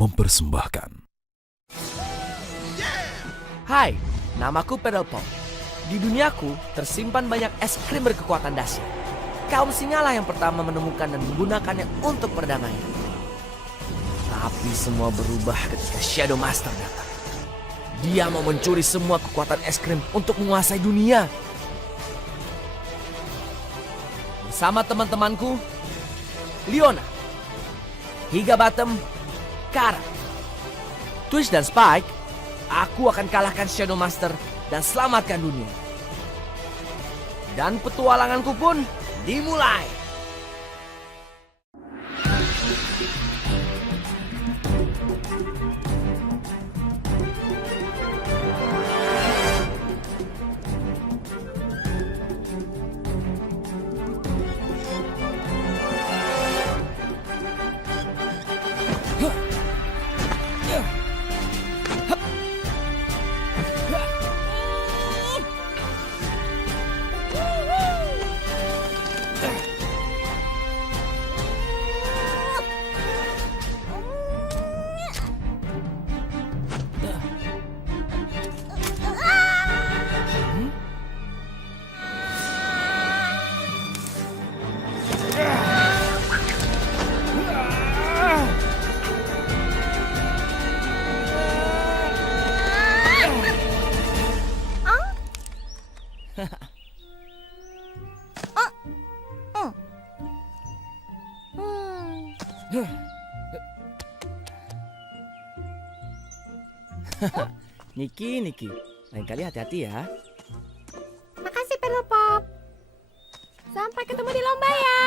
mempersembahkan. Hai, namaku Pedal Pop. Di duniaku tersimpan banyak es krim berkekuatan dahsyat. Kaum singalah yang pertama menemukan dan menggunakannya untuk perdamaian. Tapi semua berubah ketika Shadow Master datang. Dia mau mencuri semua kekuatan es krim untuk menguasai dunia. Bersama teman-temanku, Leona, Higginbottom, Kara, Twitch dan Spike, aku akan kalahkan Shadow Master dan selamatkan dunia. Dan petualanganku pun dimulai. Niki, lain kali hati-hati ya. Makasih Pedal Pop. Sampai ketemu di lomba ya.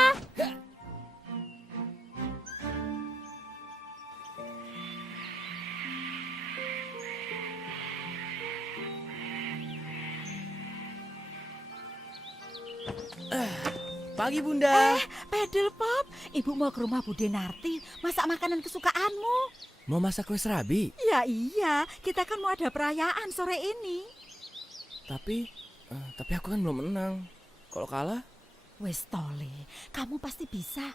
Pagi Bunda. Pedal Pop, ibu mau ke rumah Bude Narti, masak makanan kesukaanmu. Mau masak kue serabi? Ya iya, kita kan mau ada perayaan sore ini. Tapi aku kan belum menang. Kalau kalah? Wes Tole, kamu pasti bisa.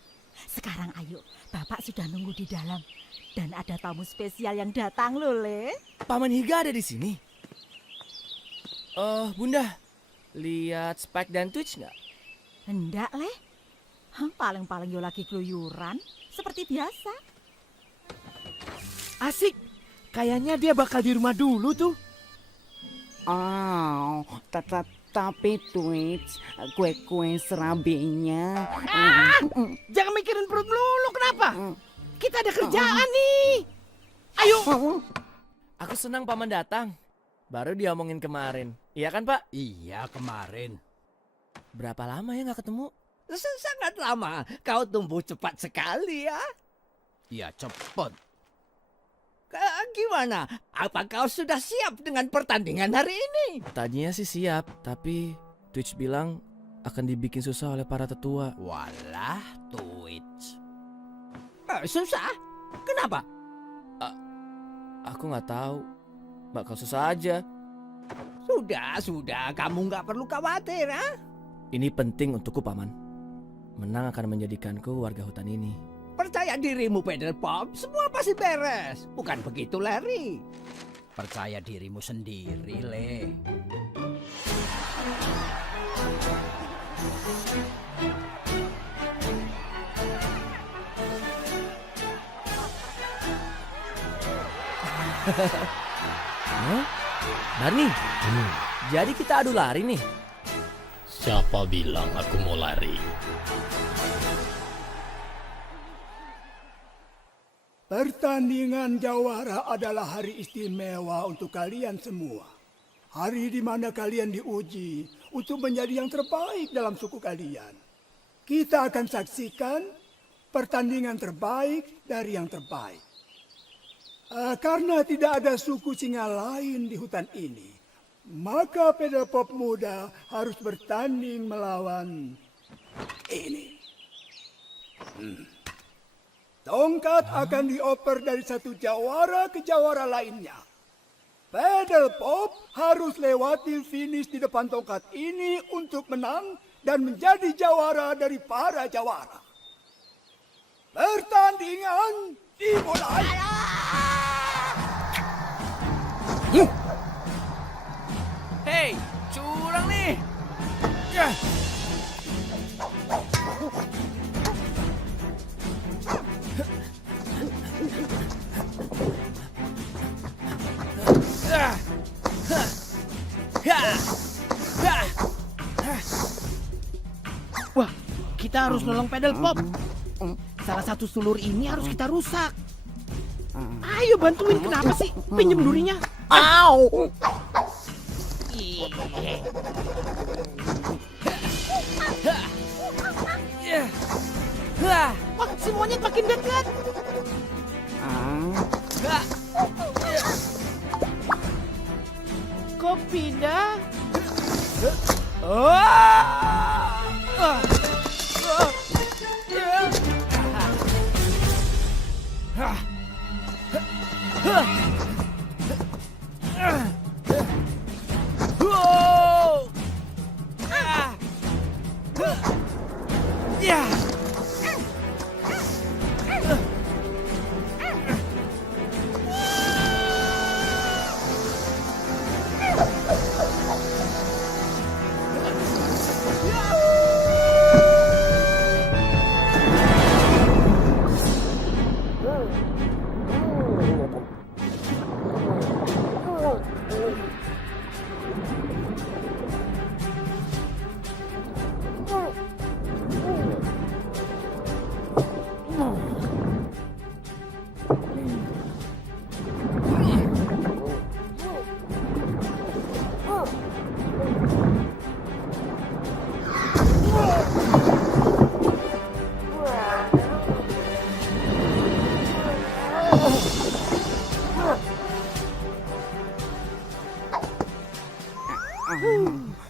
Sekarang ayo, Bapak sudah nunggu di dalam. Dan ada tamu spesial yang datang loh, Le. Paman Higa ada di sini. Bunda, lihat Spike dan Twitch nggak? Hendak, Le. Paling-paling yo lagi keluyuran, seperti biasa. Asik, kayaknya dia bakal di rumah dulu tuh. Oh, tapi Twitch, kue-kue serabinya. Jangan mikirin perut melulu, kenapa? Kita ada kerjaan nih. Ayo. Aku senang Paman datang. Baru diomongin kemarin. Iya kan Pak? Iya, kemarin. Berapa lama ya nggak ketemu? Sangat lama. Kau tumbuh cepat sekali ya. Ya, cepat. Gimana? Apa kau sudah siap dengan pertandingan hari ini? Tadinya sih siap, tapi Twitch bilang akan dibikin susah oleh para tetua. Walah, Twitch. Susah? Kenapa? Aku nggak tahu. Bakal susah aja. Sudah. Kamu nggak perlu khawatir, ha? Ini penting untukku, Paman. Menang akan menjadikanku warga hutan ini. Percaya dirimu, Pedal Pop. Semua pasti beres. Bukan begitu, Larry. Percaya dirimu sendiri, Le. Barney, jadi kita adu lari nih. Siapa bilang aku mau lari? Pertandingan jawara adalah hari istimewa untuk kalian semua. Hari di mana kalian diuji untuk menjadi yang terbaik dalam suku kalian. Kita akan saksikan pertandingan terbaik dari yang terbaik. Karena tidak ada suku singa lain di hutan ini, maka Pedal Pop muda harus bertanding melawan ini. Tongkat akan dioper dari satu jawara ke jawara lainnya. Pedal Pop harus lewati finish di depan tongkat ini untuk menang dan menjadi jawara dari para jawara. Pertandingan dimulai. harus nolong pedal pop. Salah satu sulur ini harus kita rusak. Ayo bantuin, kenapa sih? Pinjem durinya. Au! Hah. Wah, si monyet makin dekat. Hah. Kok pindah?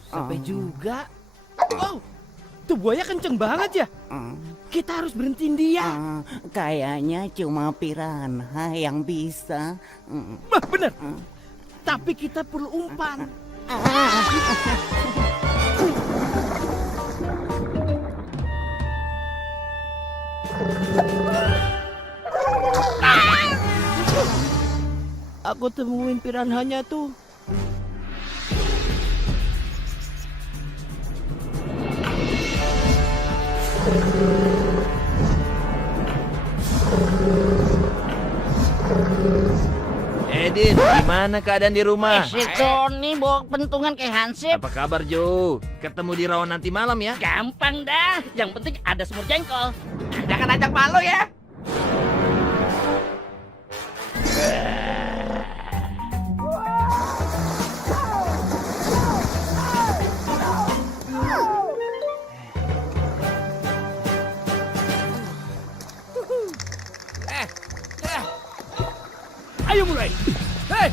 Sampai juga. Wow, tuh buaya kenceng banget ya. Kita harus berhentiin dia. Kayaknya cuma piranha yang bisa. Bah, bener. Tapi kita perlu umpan. Aku temuin piranhanya tuh. Edin, gimana keadaan di rumah? Si Tony bawa pentungan kayak Hansip. Apa kabar Jo? Ketemu di rawan nanti malam ya? Gampang dah. Yang penting ada semur jengkol. Jangan ajak malu ya. Ayo mulai. Hei.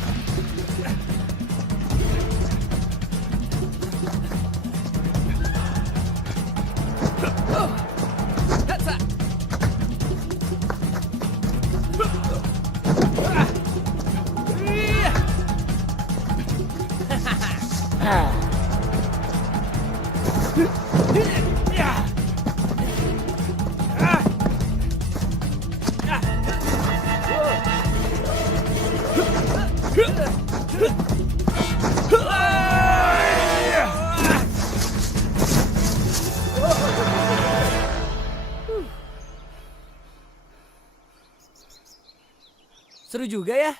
Seru juga ya.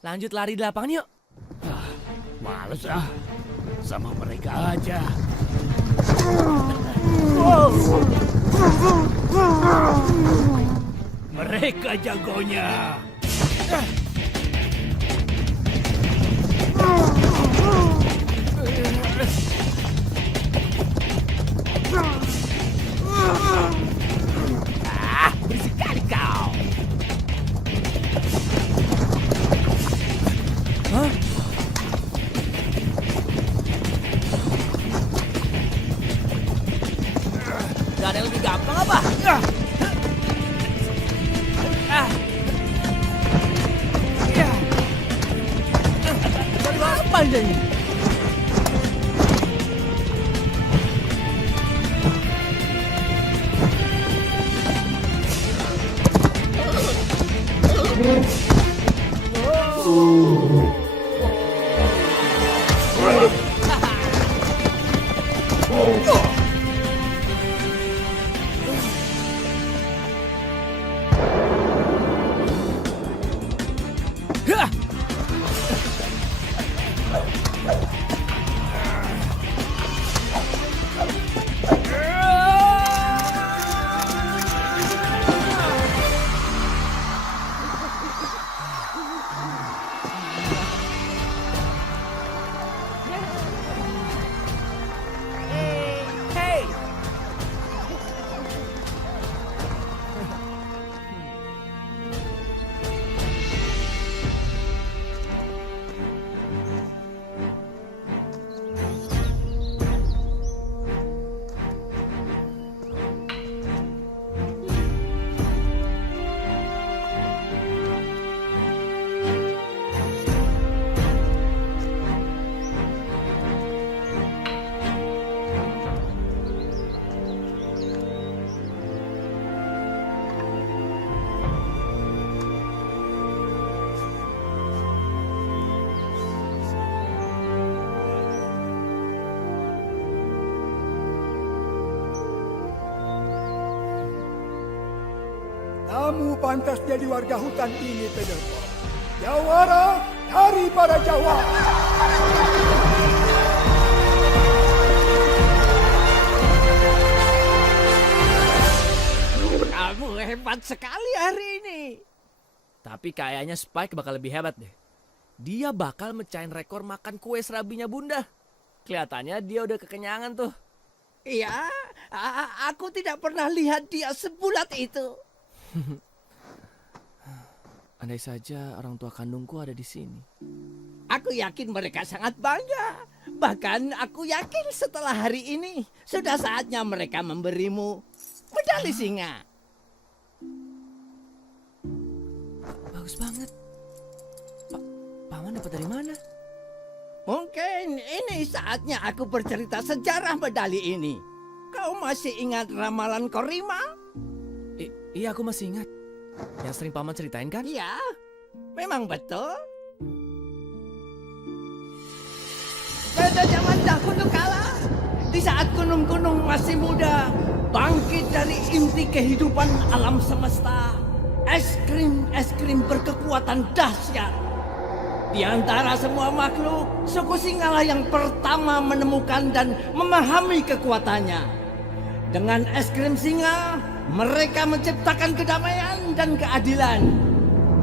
Lanjut lari di lapangan yuk. Males ah, sama mereka aja. Mereka jagonya. Berisik kali kau. Gak ada yang lebih gampang apa? Apa ini? Kamu pantas jadi warga hutan ini, Penelope. Jawara dari para Jawara. Kamu hebat sekali hari ini. Tapi kayaknya Spike bakal lebih hebat deh. Dia bakal mecahin rekor makan kue serabinya Bunda. Kelihatannya dia udah kekenyangan tuh. Iya, aku tidak pernah lihat dia sebulat itu. Andai saja orang tua kandungku ada di sini. Aku yakin mereka sangat bangga. Bahkan aku yakin setelah hari ini sudah saatnya mereka memberimu medali singa. Bagus banget. Paman dapat dari mana? Mungkin ini saatnya aku bercerita sejarah medali ini. Kau masih ingat ramalan Korima? Iya, aku masih ingat. Yang sering paman ceritain kan? Iya, memang betul. Pada zaman dahulu kala, di saat gunung-gunung masih muda, bangkit dari inti kehidupan alam semesta, es krim berkekuatan dahsyat. Di antara semua makhluk, suku Singalah yang pertama menemukan dan memahami kekuatannya. Dengan es krim singa, mereka menciptakan kedamaian dan keadilan.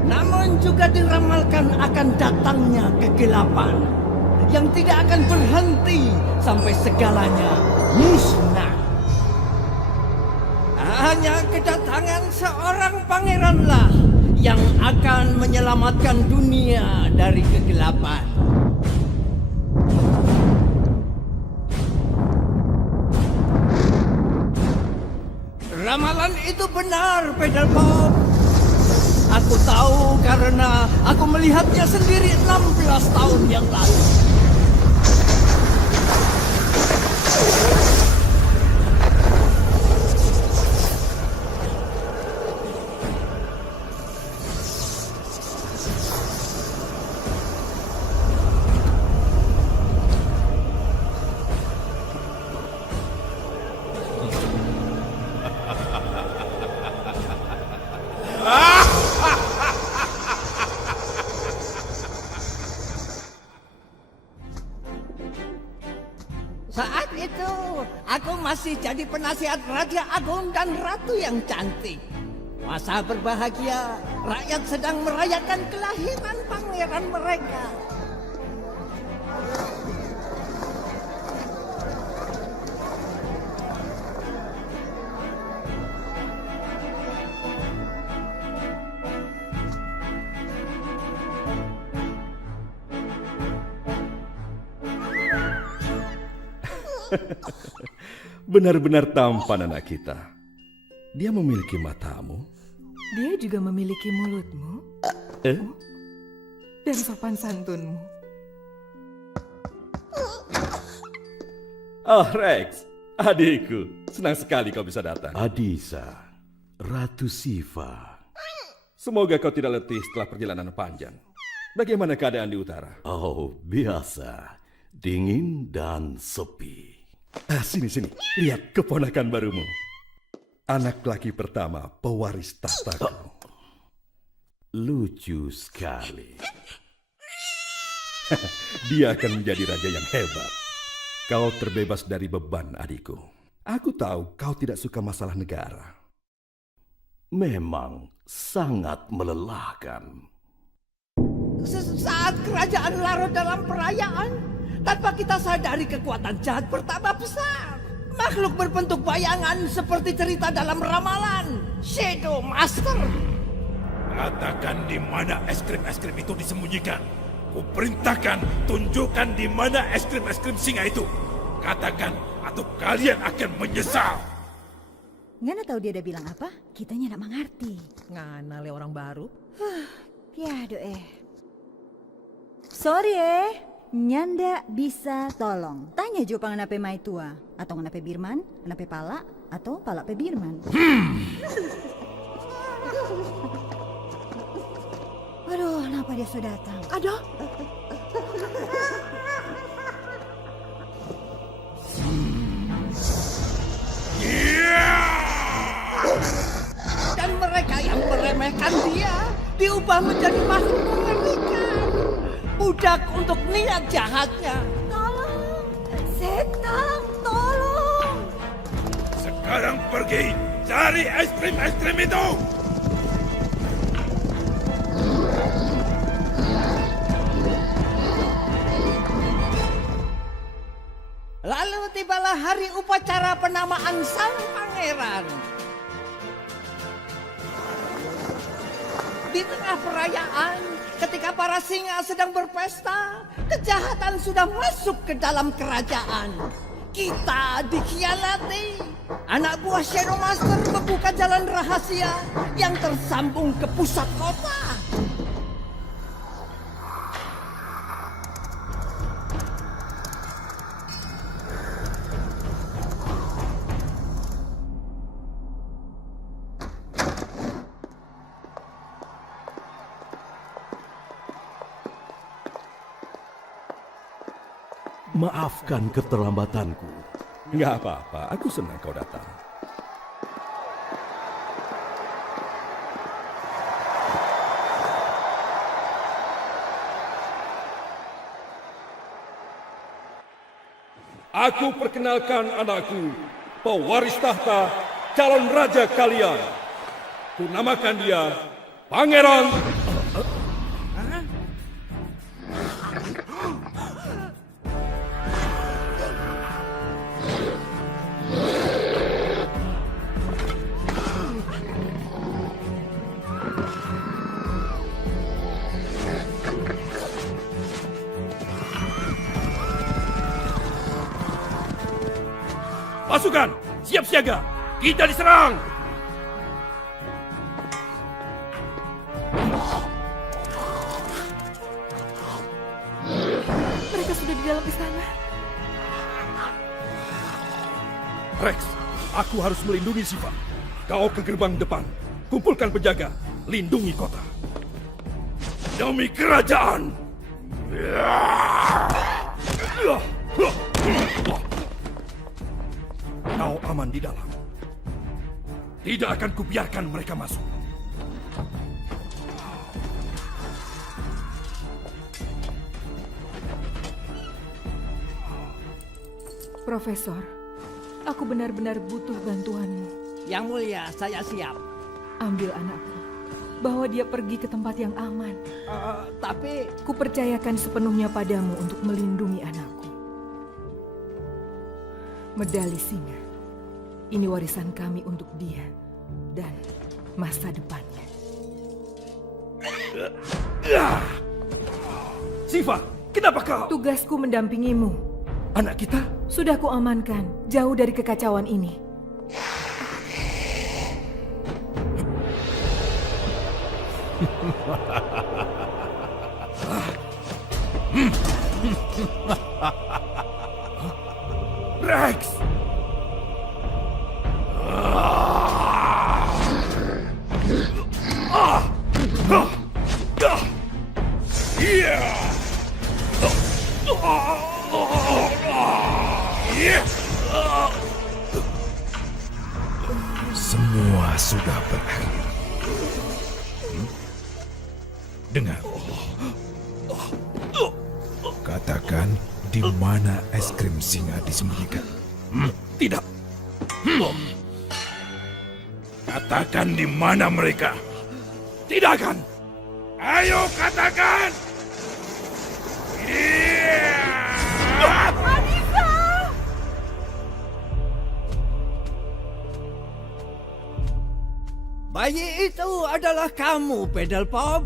Namun juga diramalkan akan datangnya kegelapan yang tidak akan berhenti sampai segalanya musnah. Hanya kedatangan seorang pangeranlah yang akan menyelamatkan dunia dari kegelapan. Ramalan itu benar, Pedelpop. Aku tahu karena aku melihatnya sendiri 16 tahun yang lalu. Saat itu, aku masih jadi penasihat Raja Agung dan Ratu yang cantik. Masa berbahagia, rakyat sedang merayakan kelahiran pangeran mereka. Benar-benar tampan anak kita. Dia memiliki matamu. Dia juga memiliki mulutmu. Dan sopan santunmu. Oh, Rex, adikku. Senang sekali kau bisa datang. Adisa, Ratu Siva. Semoga kau tidak letih setelah perjalanan panjang. Bagaimana keadaan di utara? Oh, biasa. Dingin dan sepi. Sini. Lihat keponakan barumu. Anak laki pertama pewaris tahtaku. Lucu sekali. Dia akan menjadi raja yang hebat. Kau terbebas dari beban, adikku. Aku tahu kau tidak suka masalah negara. Memang sangat melelahkan. Saat kerajaan larut dalam perayaan, tanpa kita sadari kekuatan jahat bertambah besar. Makhluk berbentuk bayangan seperti cerita dalam ramalan Shadow Master. Katakan di mana es krim itu disembunyikan. Kuperintahkan tunjukkan di mana es krim singa itu. Katakan atau kalian akan menyesal. Ngana tahu dia udah bilang apa? Kitanya nggak mengerti. Ngana le orang baru. Ya Sorry Nyanda bisa tolong. Tanya jo pangan ape mai tua. Atau nganape Birman, nganape Pala, atau Pala pe Birman. Aduh, kenapa dia sudah datang? Aduh. Dan mereka yang meremehkan melecehkan dia, diubah menjadi makhluk mengerikan. Budak untuk niat jahatnya. Tolong, setan, tolong. Sekarang pergi cari es krim itu. Lalu tibalah hari upacara penamaan sang pangeran. Di tengah perayaan, ketika para singa sedang berpesta, kejahatan sudah masuk ke dalam kerajaan. Kita dikhianati. Anak buah Shadow Master membuka jalan rahasia yang tersambung ke pusat kota. Maafkan keterlambatanku. Nggak apa-apa, aku senang kau datang. Aku perkenalkan anakku, pewaris tahta, calon raja kalian. Ku namakan dia Pangeran. Pasukan, siap siaga. Kita diserang. Mereka sudah di dalam istana. Rex, aku harus melindungi Siva. Kau ke gerbang depan. Kumpulkan penjaga. Lindungi kota. Demi kerajaan. Kau aman di dalam. Tidak akan kubiarkan mereka masuk. Profesor, aku benar-benar butuh bantuanmu. Yang mulia, saya siap. Ambil anakku. Bawa dia pergi ke tempat yang aman. Tapi kupercayakan sepenuhnya padamu untuk melindungi anakku. Medali singa. Ini warisan kami untuk dia dan masa depannya. Siva, kenapa kau? Tugasku mendampingimu. Anak kita? Sudah kuamankan, jauh dari kekacauan ini. Rex! Semua sudah berakhir. Dengar. Katakan di mana es krim singa disembunyikan. Tidak. Katakan di mana mereka. Tidak akan. Ayo katakan. bayi itu adalah kamu, Pedal Pop.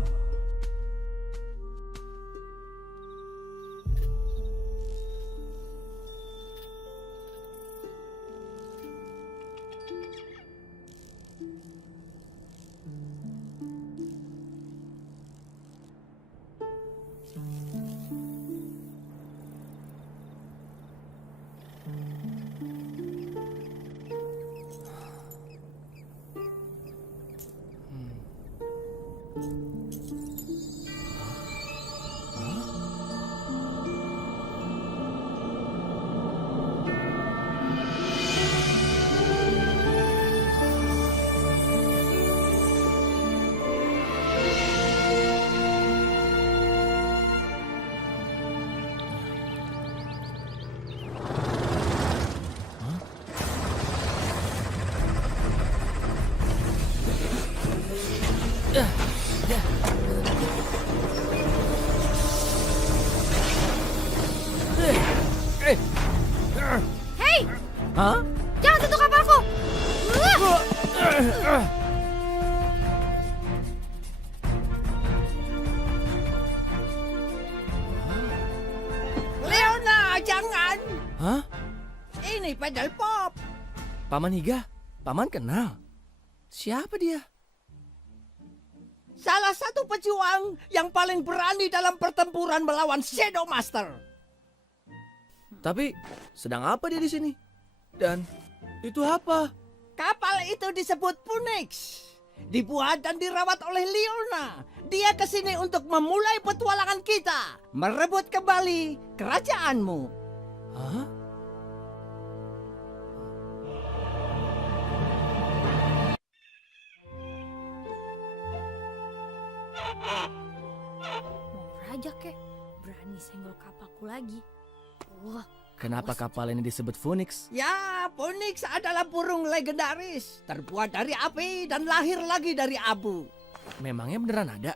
Hah? Jangan sentuh kapalku! Leona, jangan! Hah? Ini pedal pop. Paman Higa? Paman kenal? Siapa dia? Salah satu pejuang yang paling berani dalam pertempuran melawan Shadow Master. Tapi sedang apa dia di sini? Dan itu apa? Kapal itu disebut Phoenix. Dibuat dan dirawat oleh Leona. Dia kesini untuk memulai petualangan kita. Merebut kembali kerajaanmu. Hah? Mau raja kek, berani senggol kapalku lagi. Wah, Kenapa kapal ini disebut Phoenix? Ya, Phoenix adalah burung legendaris. Terbuat dari api dan lahir lagi dari abu. Memangnya beneran ada?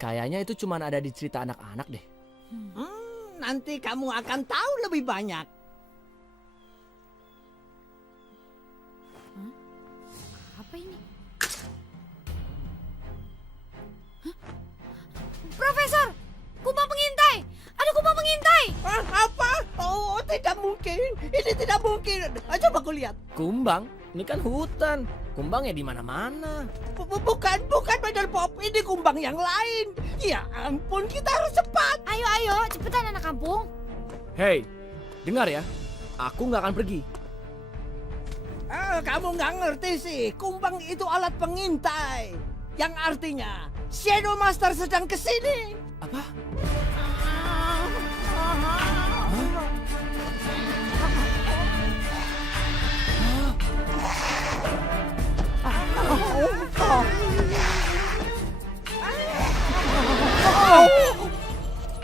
Kayaknya itu cuma ada di cerita anak-anak deh. Nanti kamu akan tahu lebih banyak. apa ini? Hah? Profesor, kumbang pengintai! Ada kumbang pengintai! Apa? Oh, tidak mungkin. Ini tidak mungkin. Coba aku lihat. Kumbang? Ini kan hutan. Kumbangnya di mana-mana. Bukan Pedal Pop. Ini kumbang yang lain. Ya ampun, kita harus cepat. Ayo, cepetan anak kampung. Hei, dengar ya. Aku nggak akan pergi. Kamu nggak ngerti sih. Kumbang itu alat pengintai. Yang artinya Shadow Master sedang kesini. Apa?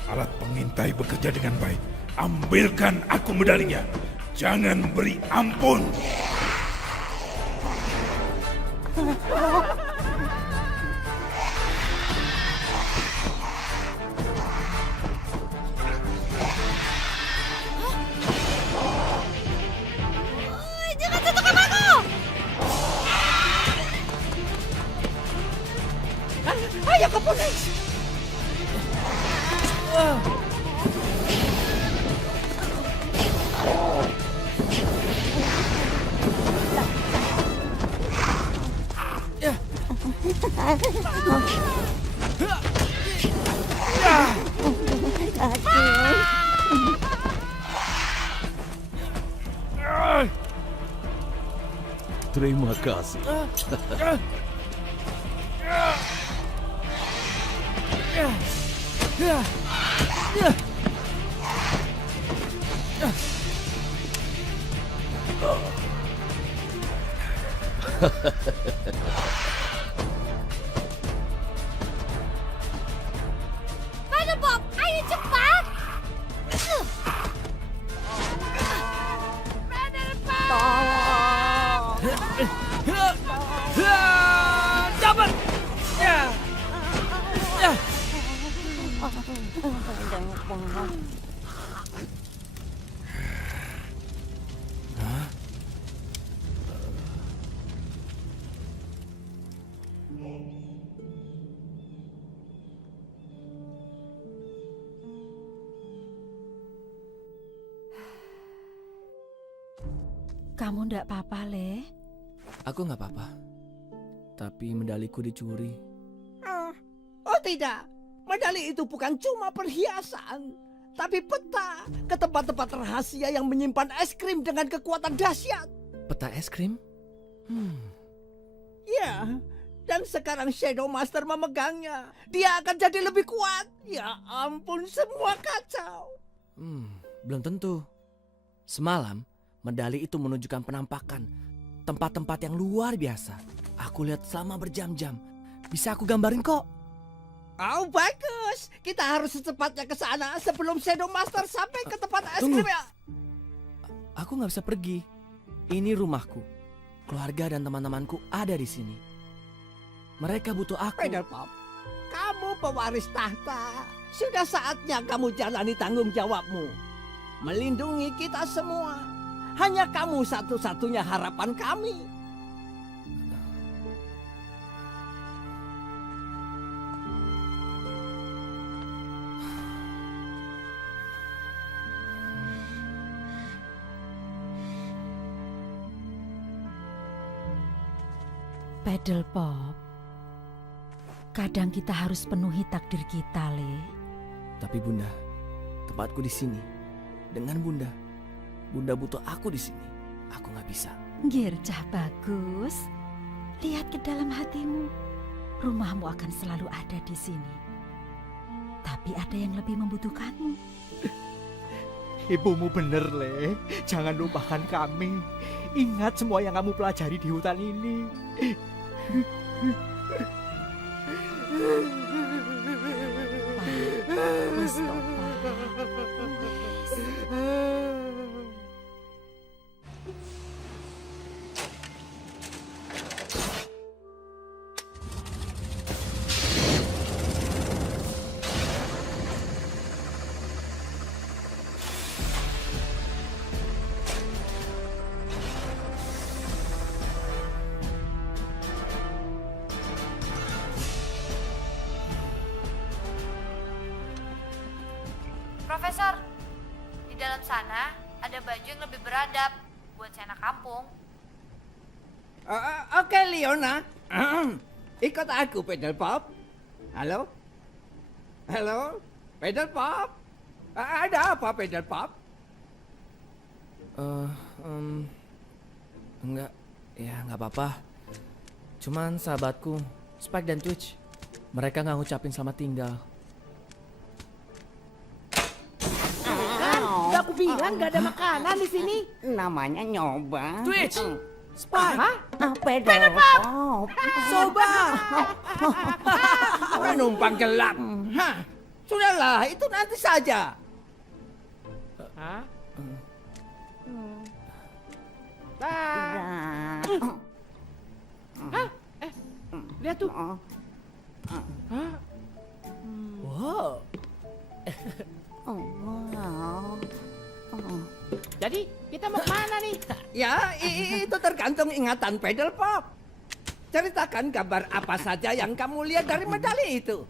Alat pengintai bekerja dengan baik. Ambilkan aku medalinya. Jangan beri ampun. Jangan sentuhkan aku! Ayo ke Phoenix. Terima kasih. Pedal Pop, ayo cepat! Pedal Pop! Dapat! Kamu ndak apa-apa, Le? Aku nggak apa-apa. Tapi medaliku dicuri. Oh tidak, medali itu bukan cuma perhiasan, tapi peta ke tempat-tempat rahasia yang menyimpan es krim dengan kekuatan dahsyat. Peta es krim? Ya, dan sekarang Shadow Master memegangnya. Dia akan jadi lebih kuat. Ya ampun, semua kacau. Belum tentu. Semalam, medali itu menunjukkan penampakan tempat-tempat yang luar biasa. Aku lihat selama berjam-jam. Bisa aku gambarin kok. Oh bagus, kita harus secepatnya ke sana sebelum Shadow Master sampai ke tempat es Tunggu. krim ya. Aku nggak bisa pergi. Ini rumahku. Keluarga dan teman-temanku ada di sini. Mereka butuh aku. Pedal Pop, kamu pewaris tahta. Sudah saatnya kamu jalani tanggung jawabmu. Melindungi kita semua. Hanya kamu satu-satunya harapan kami. Paddle Pop, kadang kita harus penuhi takdir kita, Le. Tapi Bunda, tempatku di sini. Dengan Bunda. Bunda butuh aku di sini. Aku nggak bisa. Gircah bagus. Lihat ke dalam hatimu. Rumahmu akan selalu ada di sini. Tapi ada yang lebih membutuhkanmu. Ibumu bener, Le. Jangan lupakan kami. Ingat semua yang kamu pelajari di hutan ini. Wes toh, Pak. Wes. Profesor, di dalam sana ada baju yang lebih beradab buat si anak kampung. Oke, Leona. Ikut aku, Paddle Pop. Halo? Halo? Paddle Pop? Ada apa, Paddle Pop? Enggak, ya nggak apa-apa. Cuman sahabatku, Spike dan Twitch, mereka nggak ngucapin selamat tinggal. Udah aku bilang gak ada makanan di sini. Namanya nyoba. Twitch! Spike! Hah? Paddle Pop. Sobat! Penumpang gelap. Hah? Sudahlah, itu nanti saja. Hah? Hah? Lihat tuh. Hah? Wow. Jadi kita mau kemana nih? Ya, itu tergantung ingatan Paddle Pop. Ceritakan kabar apa saja yang kamu lihat dari medali itu.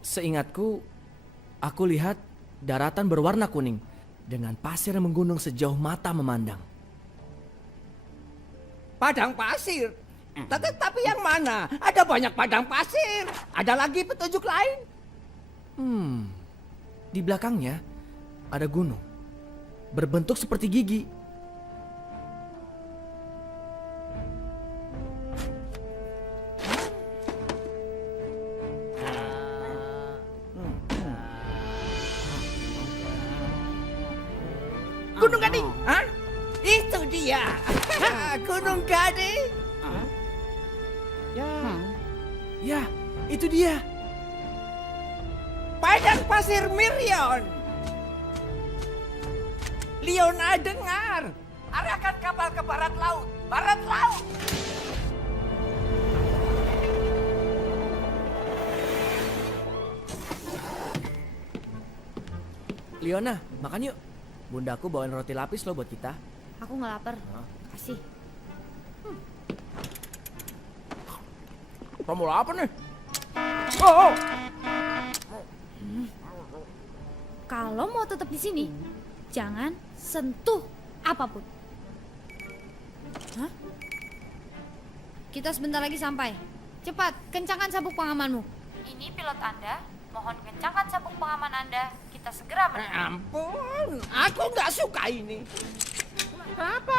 Seingatku, aku lihat daratan berwarna kuning dengan pasir yang menggunung sejauh mata memandang. Padang pasir. Tapi yang mana? Ada banyak padang pasir. Ada lagi petunjuk lain? Di belakangnya ada gunung berbentuk seperti gigi. Gunung Gading. Hah? Itu dia. Gunung Gading. Ya, itu dia. Padang pasir Mirion. Leona dengar. Arahkan kapal ke barat laut. Barat laut. Leona, makan yuk. Bundaku bawain roti lapis loh buat kita. Aku nggak lapar. Kasih. Kamu lapar nih? Kalau mau tetap di sini, jangan sentuh apapun. Hah? Kita sebentar lagi sampai. Cepat, kencangkan sabuk pengamanmu. Ini pilot Anda. Mohon kencangkan sabuk pengaman Anda. Kita segera menemukan. Ampun, aku nggak suka ini. Kenapa?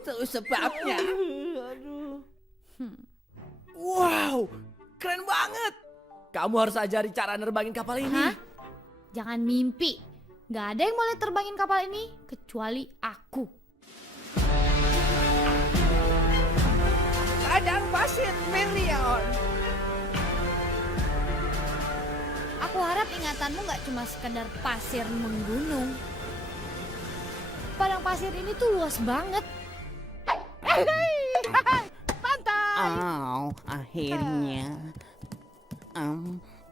Itu sebabnya. Wow, keren banget. Kamu harus ajari cara nerbangin kapal ini. Hah? Jangan mimpi. Gak ada yang boleh terbangin kapal ini kecuali aku. Padang pasir Merion. Aku harap ingatanmu gak cuma sekedar pasir menggunung. Padang pasir ini tuh luas banget. Pantai. Oh, akhirnya.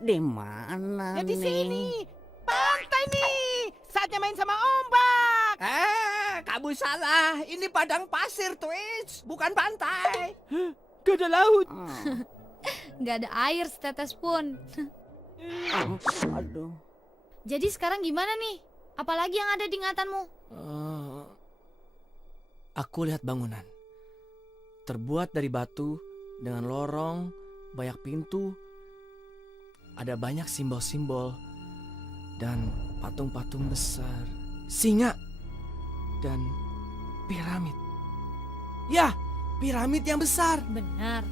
Di mana Ya di nih? sini. Pantai nih. Saatnya main sama ombak. Kamu salah. Ini padang pasir, Twitch, bukan pantai. Gak ada laut. Gak ada air setetes pun. Aduh. Jadi sekarang gimana nih? Apalagi yang ada di ingatanmu? Aku lihat bangunan. Terbuat dari batu dengan lorong, banyak pintu. Ada banyak simbol-simbol dan patung-patung besar. Singa dan piramid. Ya, piramid yang besar. Benar.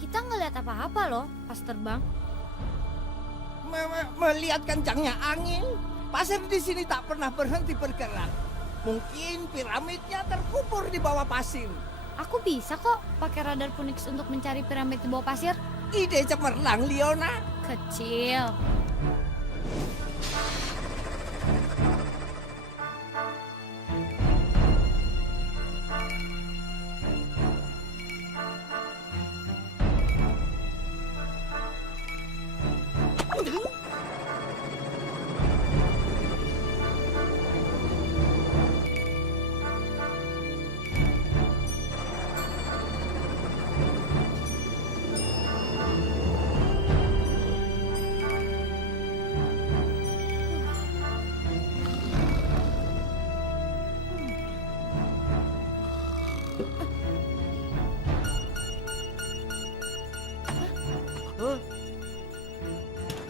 Kita ngeliat apa-apa loh pas terbang. Melihat kencangnya angin, pasir di sini tak pernah berhenti bergerak. Mungkin piramidnya terkubur di bawah pasir. Aku bisa kok pakai radar Phoenix untuk mencari piramid di bawah pasir. Ide cemerlang, Leona. Kecil.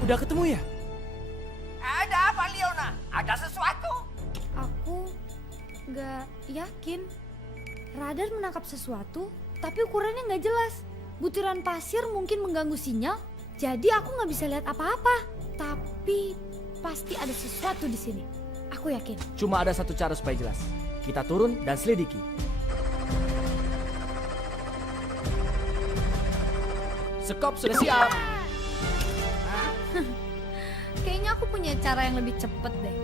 Udah ketemu ya? Ada apa, Leona? Ada sesuatu? Aku gak yakin. Radar menangkap sesuatu, tapi ukurannya gak jelas. Butiran pasir mungkin mengganggu sinyal, jadi aku gak bisa lihat apa-apa. Tapi pasti ada sesuatu di sini. Aku yakin. Cuma ada satu cara supaya jelas. Kita turun dan selidiki. Sekop sudah siap. Kayaknya aku punya cara yang lebih cepet deh.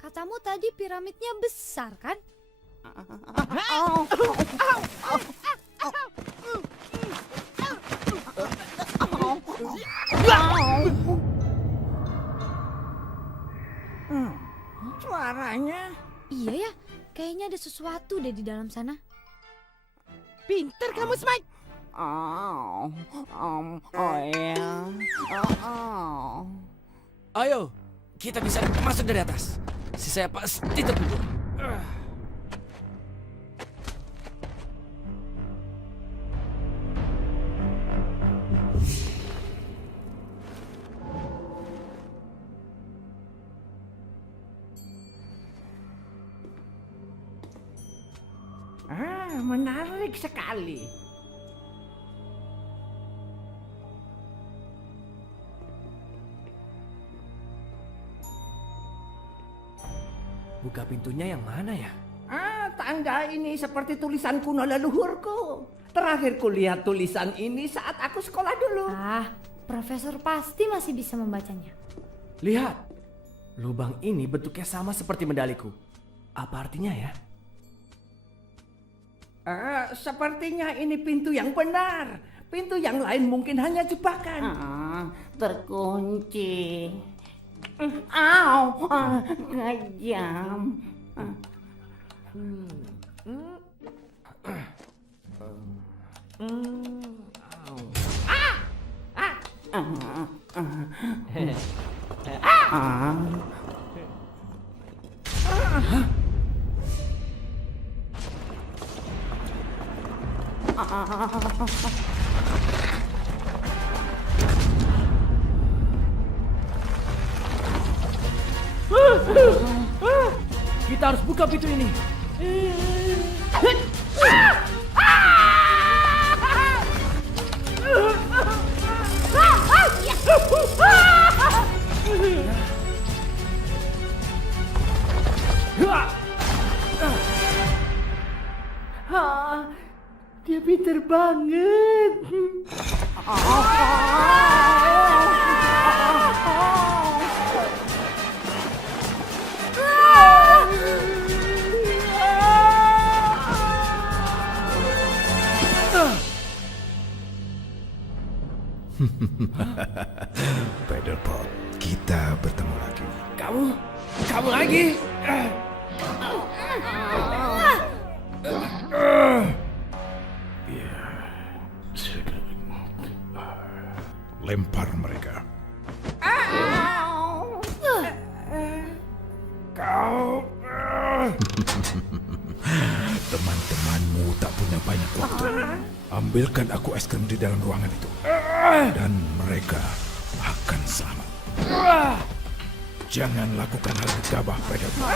Katamu tadi piramidnya besar kan? Suaranya. Iya ya, kayaknya ada sesuatu deh di dalam sana. Pinter kamu, Smite. Ya. Ayo, kita bisa masuk dari atas. Si saya pasti terkubur. Menarik sekali. Buka pintunya yang mana ya? Tangga ini seperti tulisan kuno leluhurku. Terakhir kulihat tulisan ini saat aku sekolah dulu. Profesor pasti masih bisa membacanya. Lihat, lubang ini bentuknya sama seperti medaliku. Apa artinya ya? Sepertinya ini pintu yang benar. Pintu yang lain mungkin hanya jebakan. Terkunci. Kejam. Kita harus buka pintu ini. Dia pinter banget. Paddlepot, kita bertemu lagi. Kamu lagi? Lempar mereka. Kau. Teman-temanmu tak punya banyak waktu. Ambilkan aku es krim di dalam ruangan itu. Dan mereka akan selamat. Jangan lakukan hal gegabah, Paddlepot.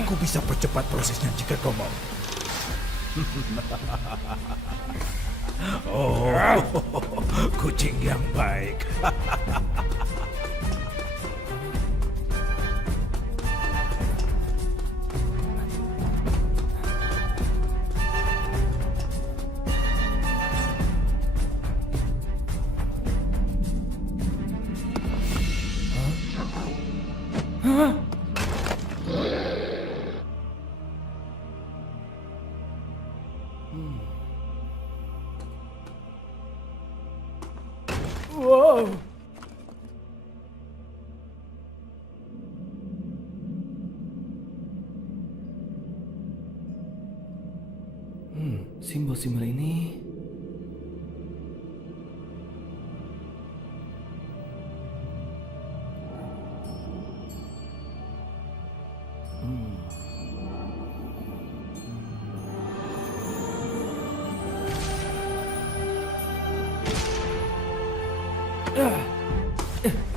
Aku bisa percepat prosesnya jika kau mau. Oh, kucing yang baik. Wow. Simbol-simbol ini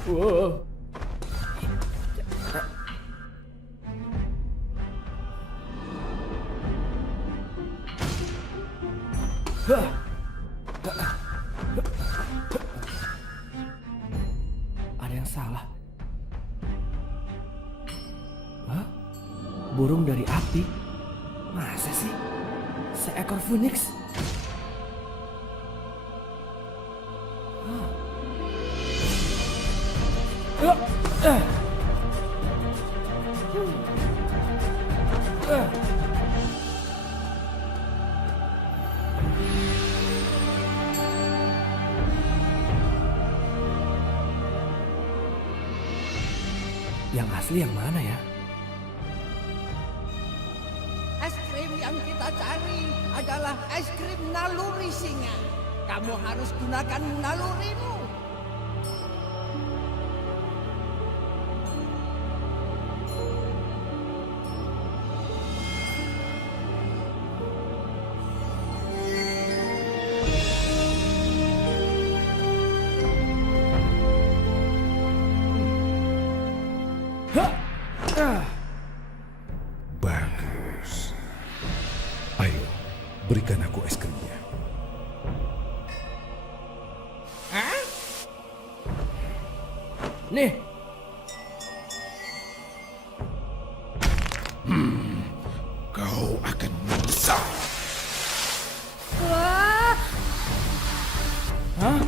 wow. Ada yang salah. Hah? Burung dari api? Masa sih? Seekor phoenix? Yang asli yang mana ya? Es krim yang kita cari adalah es krim naluri singa. Kamu harus gunakan nalurimu. Bagus. Ayo, berikan aku es krimnya. Nih. Kau akan menyesal. Wah. Hah?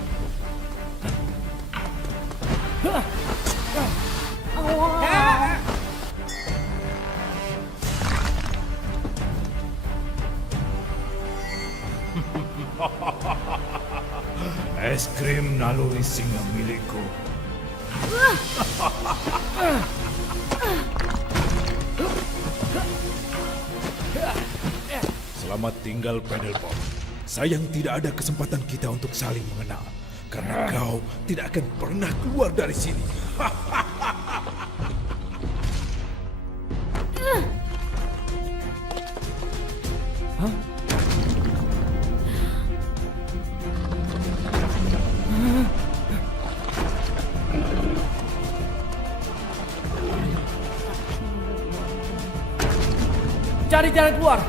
Es krim naluri singa milikku. Selamat tinggal, Paddlepot. Sayang tidak ada kesempatan kita untuk saling mengenal. Karena kau tidak akan pernah keluar dari sini. Hah? cari jalan keluar.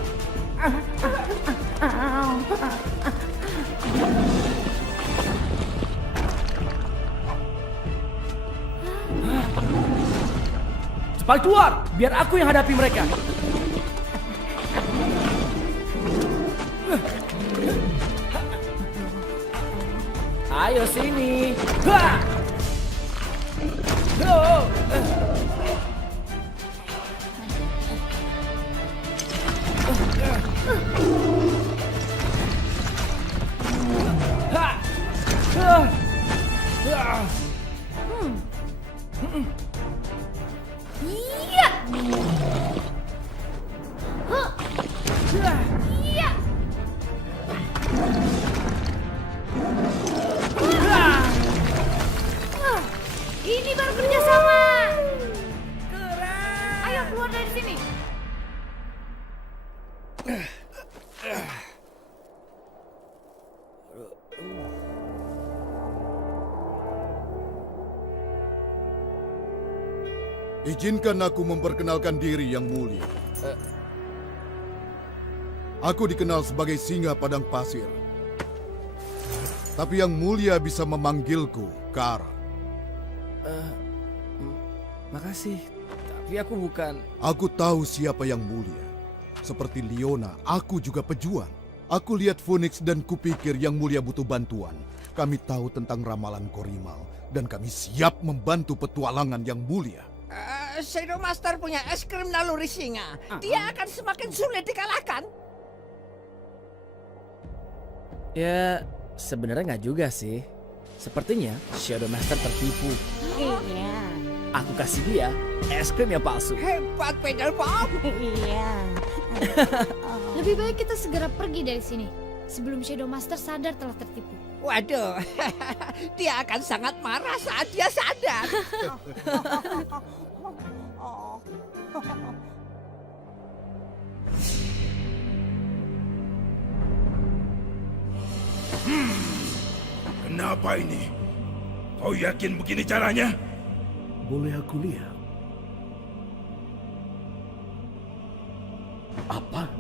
Cepat keluar, biar aku yang hadapi mereka. Ayo sini. Iya. Iya. Ini baru kerjasama. Ayo keluar dari sini. Izinkan aku memperkenalkan diri yang mulia. Aku dikenal sebagai Singa Padang Pasir. Tapi yang mulia bisa memanggilku Kara. Makasih, tapi aku bukan. Aku tahu siapa yang mulia. Seperti Leona, aku juga pejuang. Aku lihat Phoenix dan kupikir yang mulia butuh bantuan. Kami tahu tentang ramalan Korimal dan kami siap membantu petualangan yang mulia. Shadow Master punya es krim naluri singa. Dia akan semakin sulit dikalahkan. Ya, sebenarnya nggak juga sih. Sepertinya Shadow Master tertipu. Iya. Aku kasih dia es krim yang palsu. Hebat pedal pop. Iya. Lebih baik kita segera pergi dari sini sebelum Shadow Master sadar telah tertipu. Waduh, dia akan sangat marah saat dia sadar. Kenapa ini? Kau yakin begini caranya? Boleh aku lihat? Apa?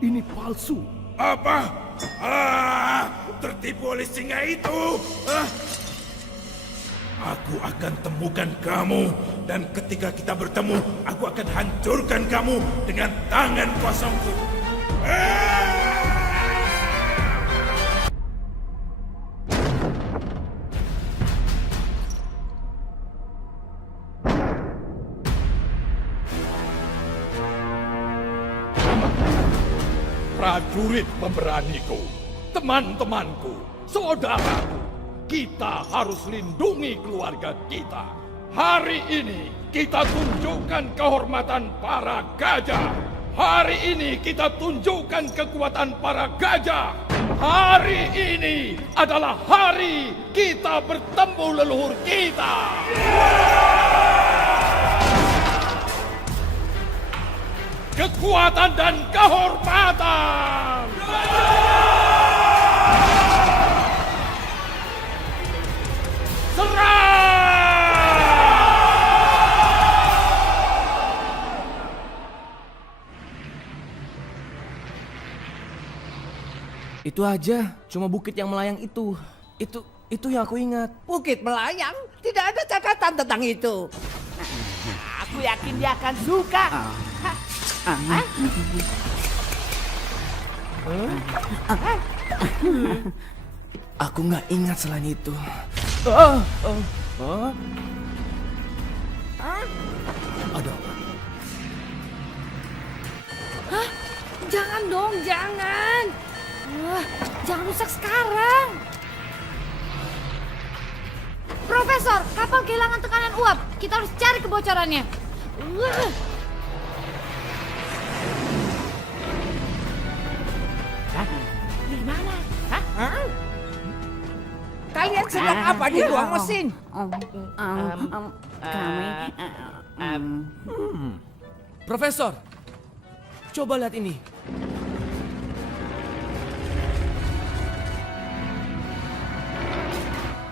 Ini palsu. Apa? Tertipu oleh singa itu. Aku akan temukan kamu dan ketika kita bertemu, aku akan hancurkan kamu dengan tangan kosongku. Prajurit pemberaniku, teman-temanku, saudaraku, kita harus lindungi keluarga kita. Hari ini kita tunjukkan kehormatan para gajah. Hari ini kita tunjukkan kekuatan para gajah. Hari ini adalah hari kita bertemu leluhur kita. Kekuatan dan kehormatan. Itu aja, cuma bukit yang melayang itu. Itu yang aku ingat. Bukit melayang? Tidak ada catatan tentang itu. Aku yakin dia akan suka. Aku nggak ingat selain itu. Ada apa? Hah? Jangan dong, jangan. Jangan rusak sekarang. Profesor, kapal kehilangan tekanan uap. Kita harus cari kebocorannya. Di mana? Hah? Kalian sedang apa di ruang mesin? Profesor, coba lihat ini.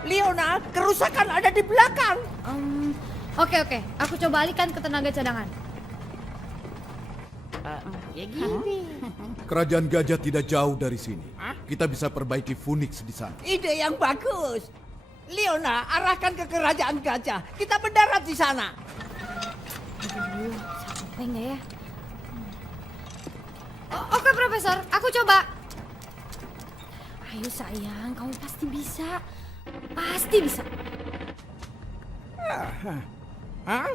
Leona, kerusakan ada di belakang. Oke, aku coba alihkan ke tenaga cadangan. Ya gini. Kerajaan gajah tidak jauh dari sini. Kita bisa perbaiki Phoenix di sana. Ide yang bagus. Leona, arahkan ke kerajaan gajah. Kita mendarat di sana. Sampai nggak ya? Oke, Profesor. Aku coba. Ayo sayang, kamu pasti bisa. Pasti bisa. Hah?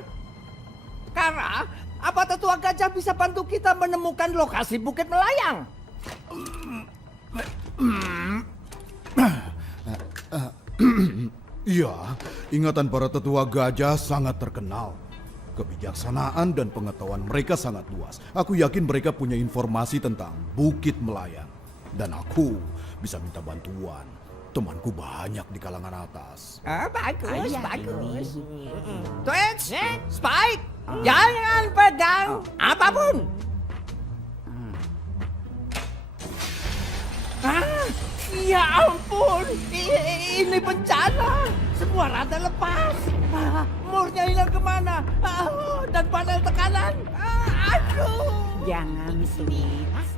Kara, apa tetua gajah bisa bantu kita menemukan lokasi Bukit Melayang? Iya, ingatan para tetua gajah sangat terkenal. Kebijaksanaan dan pengetahuan mereka sangat luas. Aku yakin mereka punya informasi tentang Bukit Melayang. Dan aku bisa minta bantuan. Temanku banyak di kalangan atas. Bagus, bagus. Twitch, Spike, jangan pegang apapun. Ya ampun, ini bencana. Semua rada lepas. Murnya hilang kemana? Dan panel tekanan. Aduh. Jangan, Twitch.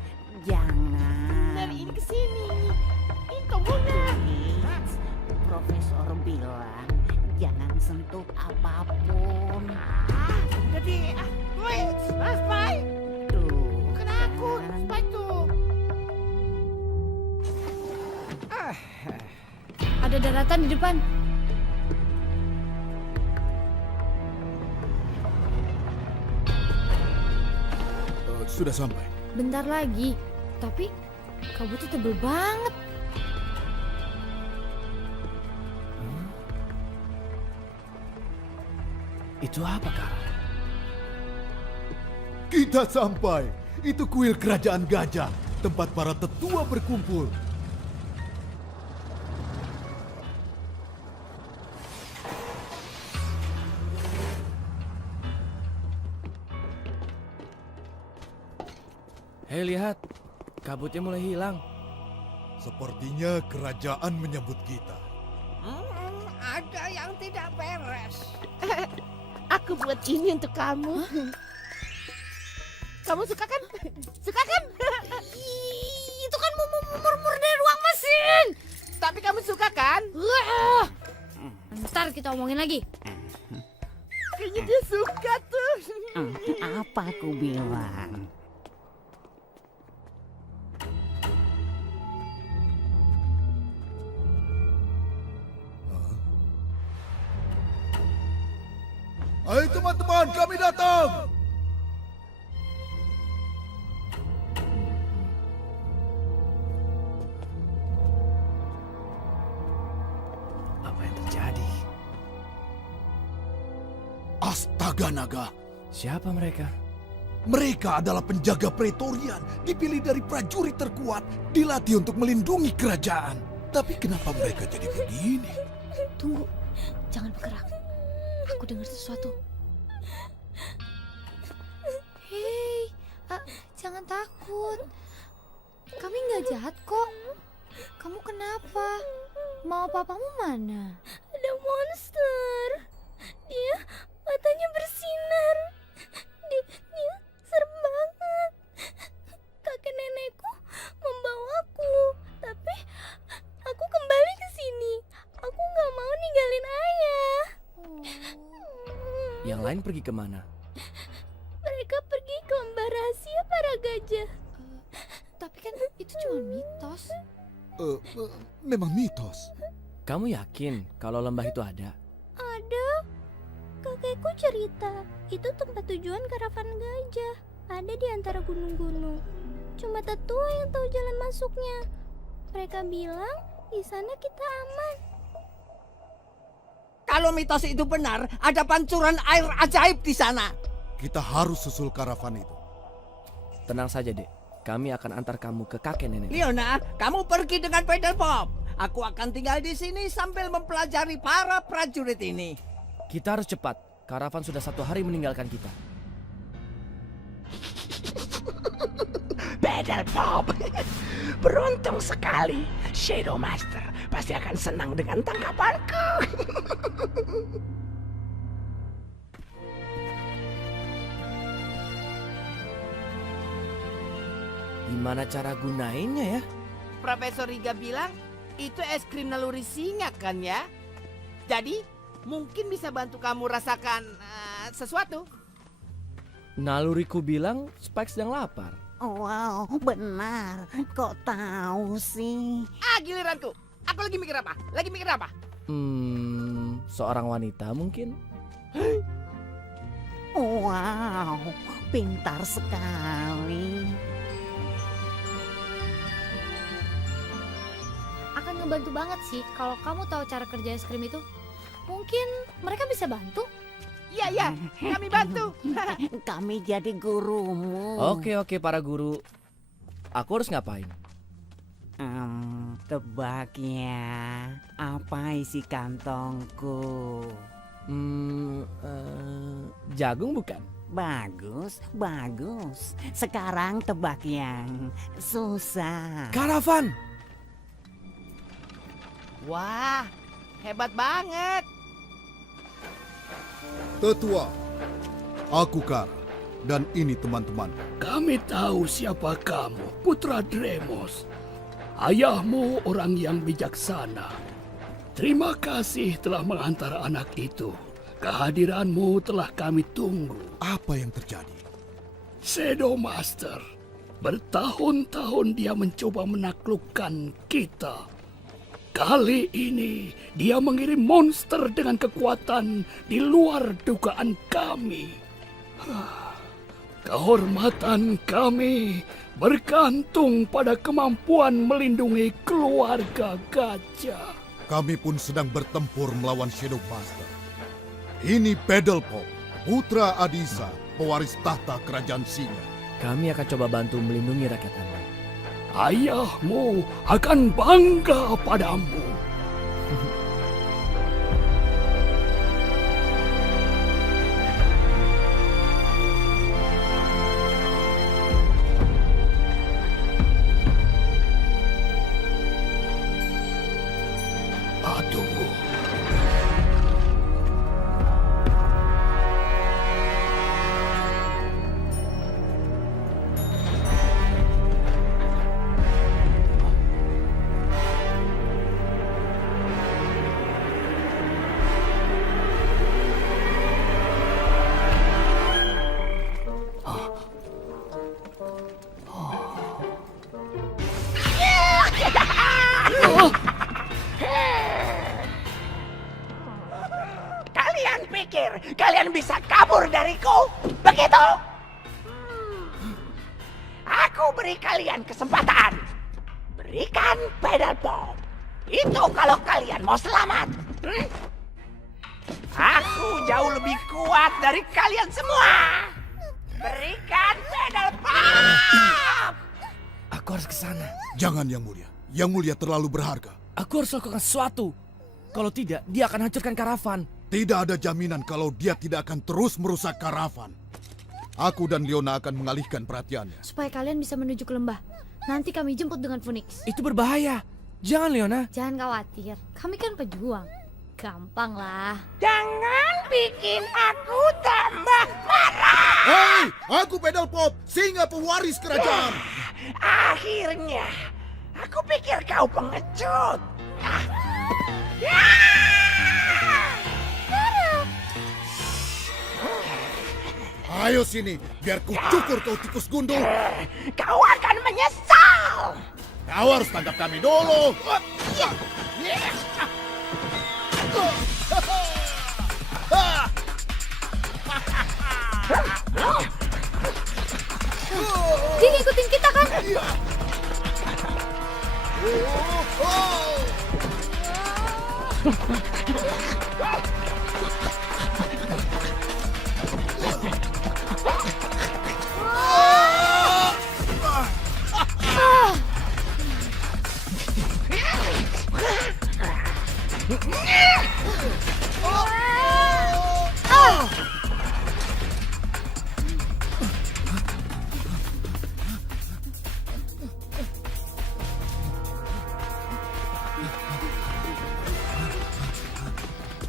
Jangan. Dari ini ke sini. Itu benar. Profesor bilang jangan sentuh apapun. Jadi, Twitch, Spike. Bukan aku, Spike tuh. Ada daratan di depan. Sudah sampai. Bentar lagi. Tapi kabutnya tebel banget. Itu apa, Kara? Kita sampai. Itu kuil kerajaan gajah. Tempat para tetua berkumpul. Hei, lihat. Kabutnya mulai hilang. Sepertinya kerajaan menyambut kita. Ada yang tidak beres. Aku buat ini untuk kamu. Kamu suka kan? Suka kan? Itu kan murmur dari ruang mesin. Tapi kamu suka kan? Wah. Ntar kita omongin lagi. Kayaknya dia suka tuh. Apa aku bilang? Hai teman-teman, kami datang. Apa yang terjadi? Astaga naga. Siapa mereka? Mereka adalah penjaga Praetorian, dipilih dari prajurit terkuat, dilatih untuk melindungi kerajaan. Tapi kenapa mereka jadi begini? Tunggu, jangan bergerak. Aku dengar sesuatu. Hei, jangan takut. Kami nggak jahat kok. Kamu kenapa? Mau papamu mana? Ada monster. Dia matanya bersinar. Dia serem banget. Kakek nenekku membawaku, tapi aku kembali ke sini. Aku nggak mau ninggalin ayah. Yang lain pergi kemana? Mereka pergi ke lembah rahasia para gajah. Tapi kan itu cuma mitos. Memang mitos. Kamu yakin kalau lembah itu ada? Ada. Kakekku cerita, itu tempat tujuan karavan gajah. Ada di antara gunung-gunung. Cuma tetua yang tahu jalan masuknya. Mereka bilang di sana kita aman. Kalau mitos itu benar, ada pancuran air ajaib di sana. Kita harus susul karavan itu. Tenang saja, Dek. Kami akan antar kamu ke kakek nenek. Leona, kamu pergi dengan pedal pop. Aku akan tinggal di sini sambil mempelajari para prajurit ini. Kita harus cepat. Karavan sudah 1 hari meninggalkan kita. Pedal Pop. Beruntung sekali. Shadow Master pasti akan senang dengan tangkapanku. Gimana cara gunainnya ya? Profesor Riga bilang itu es krim naluri singa kan ya? Jadi mungkin bisa bantu kamu rasakan sesuatu. Naluriku bilang Spike sedang lapar. Wow, benar. Kok tahu sih? Giliranku. Aku lagi mikir apa? Seorang wanita mungkin? Wow, pintar sekali. Akan ngebantu banget sih kalau kamu tahu cara kerja es krim itu. Mungkin mereka bisa bantu? Iya, kami bantu. Kami jadi gurumu. Oke, para guru. Aku harus ngapain? Tebak ya, apa isi kantongku? Jagung bukan? Bagus. Sekarang tebak yang susah. Karavan! Wah, hebat banget. Tetua, aku Kara, dan ini teman-teman. Kami tahu siapa kamu, Putra Dremos. Ayahmu orang yang bijaksana. Terima kasih telah mengantar anak itu. Kehadiranmu telah kami tunggu. Apa yang terjadi? Shadow Master. Bertahun-tahun dia mencoba menaklukkan kita. Kali ini dia mengirim monster dengan kekuatan di luar dugaan kami. Kehormatan kami bergantung pada kemampuan melindungi keluarga gajah. Kami pun sedang bertempur melawan Shadow Master. Ini Paddlepop, putra Adisa, pewaris tahta kerajaan Singa. Kami akan coba bantu melindungi rakyat Anda. Ayahmu akan bangga padamu. Tunggu. Kalian pikir kalian bisa kabur dariku? Begitu? Aku beri kalian kesempatan. Berikan Paddlepop. Itu kalau kalian mau selamat. Aku jauh lebih kuat dari kalian semua. Berikan Paddlepop. Aku harus ke sana. Jangan, Yang Mulia. Yang Mulia terlalu berharga. Aku harus lakukan sesuatu. Kalau tidak, dia akan hancurkan karavan. Tidak ada jaminan kalau dia tidak akan terus merusak karavan. Aku dan Leona akan mengalihkan perhatiannya. Supaya kalian bisa menuju ke lembah. Nanti kami jemput dengan Phoenix. Itu berbahaya. Jangan, Leona. Jangan khawatir. Kami kan pejuang. Gampang lah. Jangan bikin aku tambah marah. Hei, aku Paddlepop, singa pewaris kerajaan. Akhirnya, aku pikir kau pengecut. Ayo sini, biar ku cukur kau tikus gundul. Kau akan menyesal. Kau harus tangkap kami dulu. Dia ngikutin kita kan?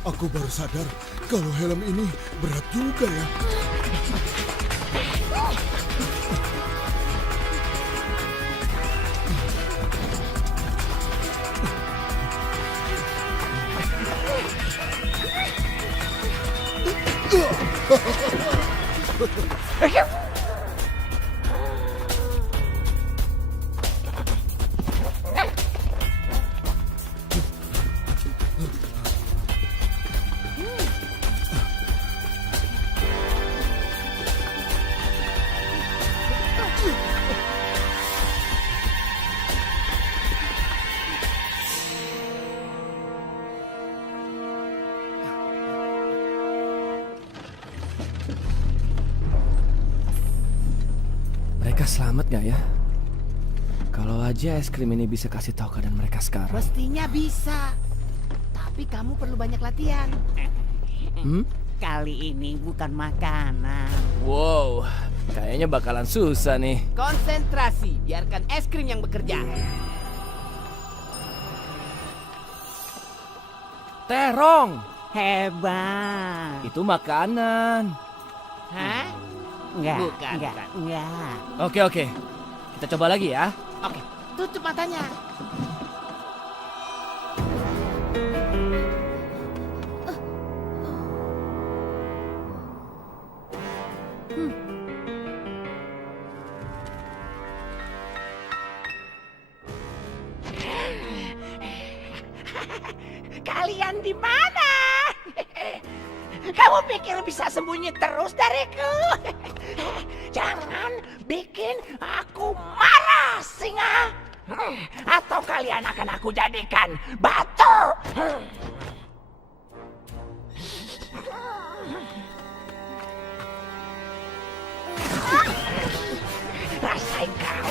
Aku baru sadar kalau helm ini berat juga ya. Mereka selamat gak ya? Kalau aja es krim ini bisa kasih tahu keadaan mereka sekarang. Mestinya bisa. Tapi kamu perlu banyak latihan. Kali ini bukan makanan. Wow, kayaknya bakalan susah nih. Konsentrasi, biarkan es krim yang bekerja. Terong. Hebat. Itu makanan. Hah? Enggak, Bukan. enggak. Oke. Kita coba lagi ya. Oke, tutup matanya. Kalian di mana? Kamu pikir bisa sembunyi terus dariku? Jangan bikin aku marah, singa. Atau kalian akan aku jadikan batu. Rasain kau.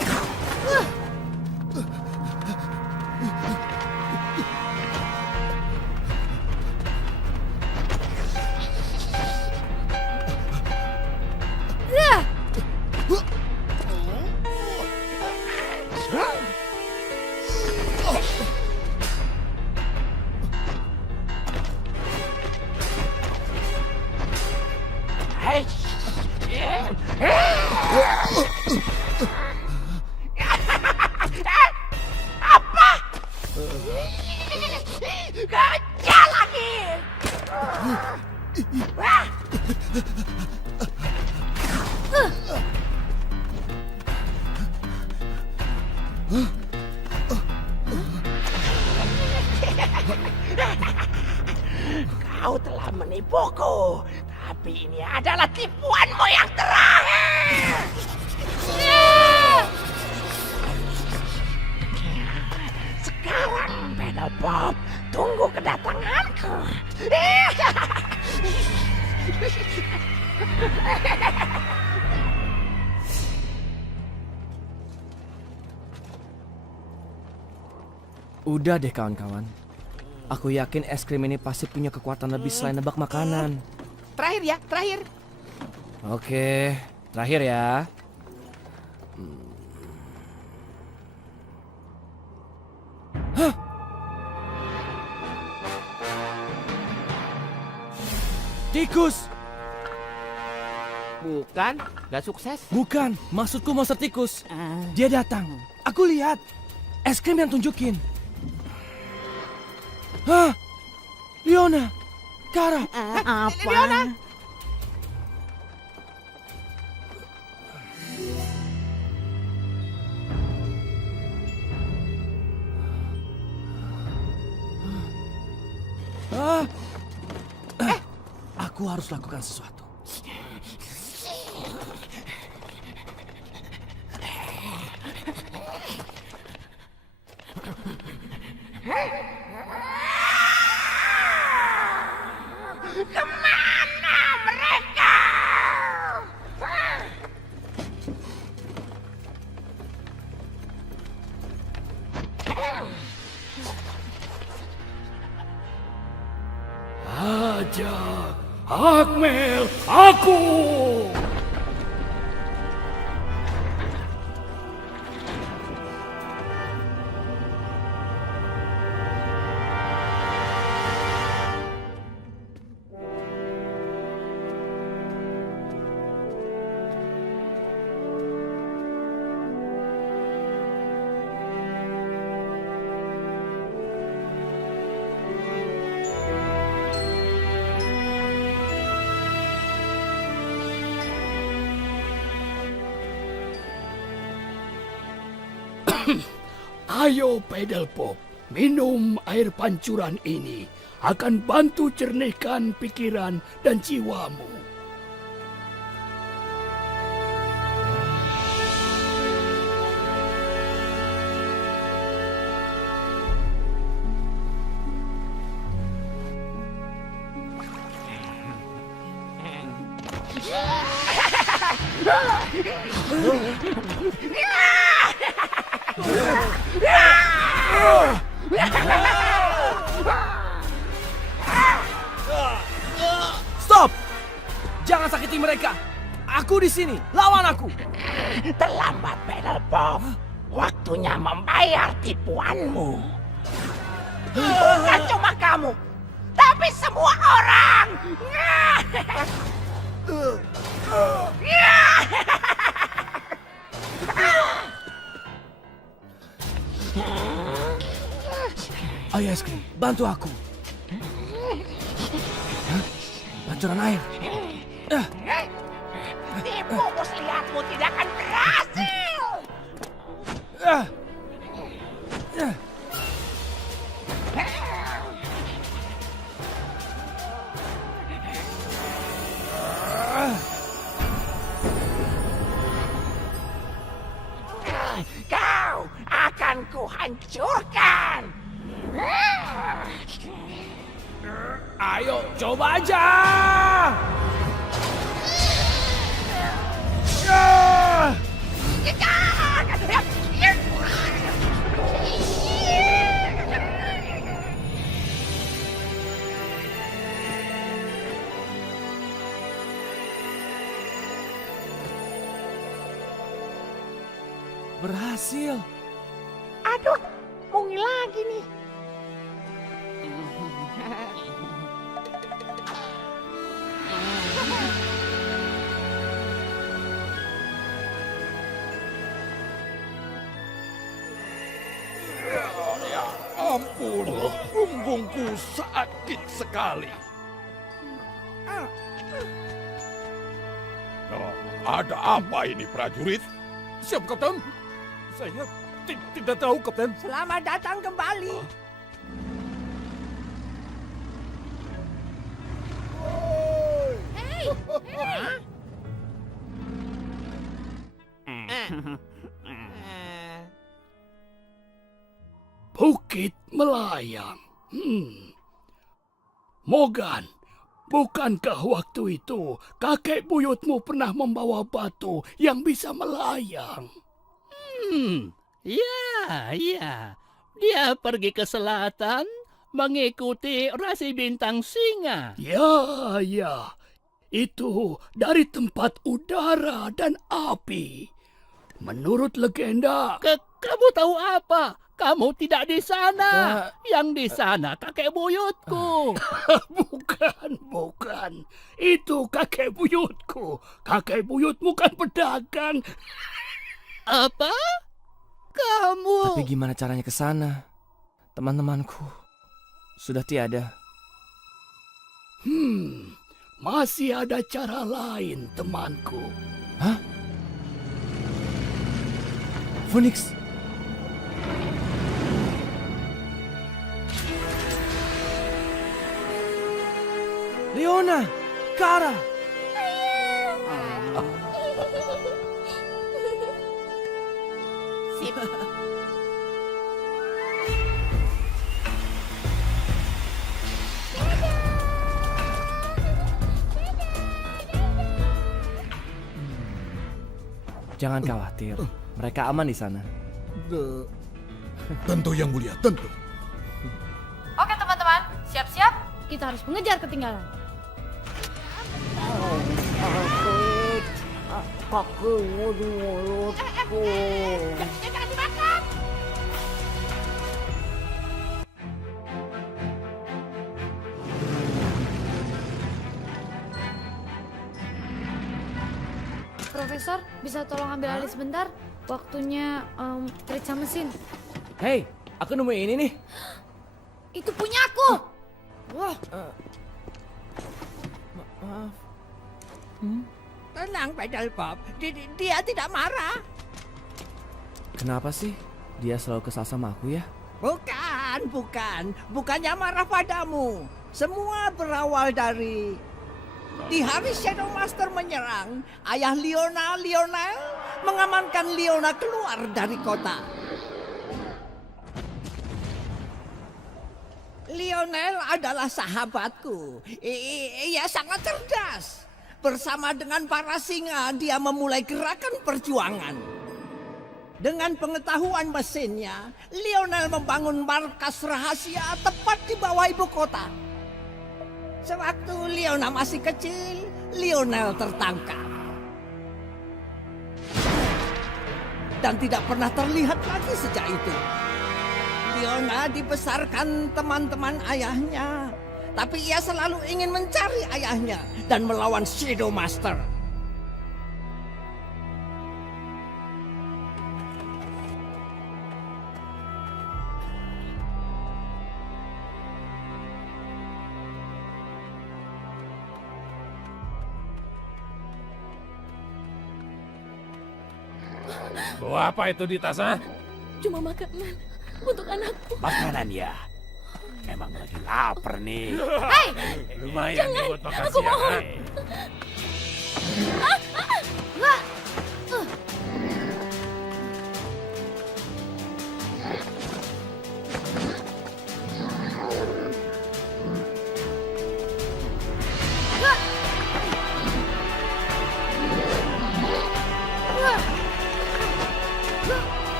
Apa? Gajah lagi. Kau telah menipuku, tapi ini adalah tipuanmu yang terakhir. Sekarang, Pedal Pop, tunggu kedatanganku. Udah deh kawan-kawan. Aku yakin es krim ini pasti punya kekuatan lebih selain nebak makanan. Terakhir ya, terakhir. Oke, terakhir ya. Hah? Tikus! Bukan, gak sukses. Bukan, maksudku monster tikus. Dia datang. Aku lihat. Es krim yang tunjukin. Hah? Leona! Kara! Apa? Leona! Aku harus lakukan sesuatu. Kemana mereka? Ajak Akmel aku. Ayo Pedal Pop, minum air pancuran ini. Akan bantu cernihkan pikiran dan jiwamu. Stop! Jangan sakiti mereka. Aku di sini. Lawan aku. Terlambat, Penelope. Waktunya membayar tipuanmu. Bukan cuma kamu, tapi semua orang. Ayo es krim, bantu aku. Pancuran air. Tipu muslihatmu tidak akan berhasil. Kau akan kuhancurkan. Ayo, coba aja. Berhasil. Aduh, mungil lagi nih. Ya ampun, punggungku sakit sekali. Oh, ada apa ini, prajurit? Siap, Kapten. Saya tidak tahu, Kapten. Selamat datang kembali. Bukit Melayang. Mogan, bukankah waktu itu kakek buyutmu pernah membawa batu yang bisa melayang? Ya. Dia pergi ke selatan mengikuti rasi bintang singa. Ya. Itu dari tempat udara dan api. Menurut legenda... Kamu tahu apa? Kamu tidak di sana. Yang di sana kakek buyutku. Bukan. Itu kakek buyutku. Kakek buyutmu kan pedagang. Apa? Kamu... Tapi gimana caranya ke sana? Teman-temanku sudah tiada. Masih ada cara lain, temanku. Hah? Phoenix. Leona, Kara. Sip. Jangan khawatir, mereka aman di sana. Tentu yang mulia, tentu. Oke teman-teman, siap-siap. Kita harus mengejar ketinggalan. Kakimu di mulutku. Jangan dimakan. Profesor, bisa tolong ambil alih sebentar? Waktunya periksa mesin. Hei, aku nemu ini nih. Itu punya aku. Wah. Maaf. Tenang, Penelope. Dia tidak marah. Kenapa sih dia selalu kesal sama aku ya? Bukan. Bukannya marah padamu. Semua berawal dari... Di hari Shadow Master menyerang, ayah Lionel mengamankan Leona keluar dari kota. Lionel adalah sahabatku. Ia sangat cerdas. Bersama dengan para singa, dia memulai gerakan perjuangan. Dengan pengetahuan mesinnya, Lionel membangun markas rahasia tepat di bawah ibu kota. Sewaktu Leona masih kecil, Lionel tertangkap. Dan tidak pernah terlihat lagi sejak itu. Leona dibesarkan teman-teman ayahnya. Tapi ia selalu ingin mencari ayahnya dan melawan Shadow Master. Bawa apa itu di tasnya? Cuma makanan untuk anakku. Makanan ya? Emang lagi lapar nih. Hei! Lumayan Jangan, buat makan aku siang. mohon.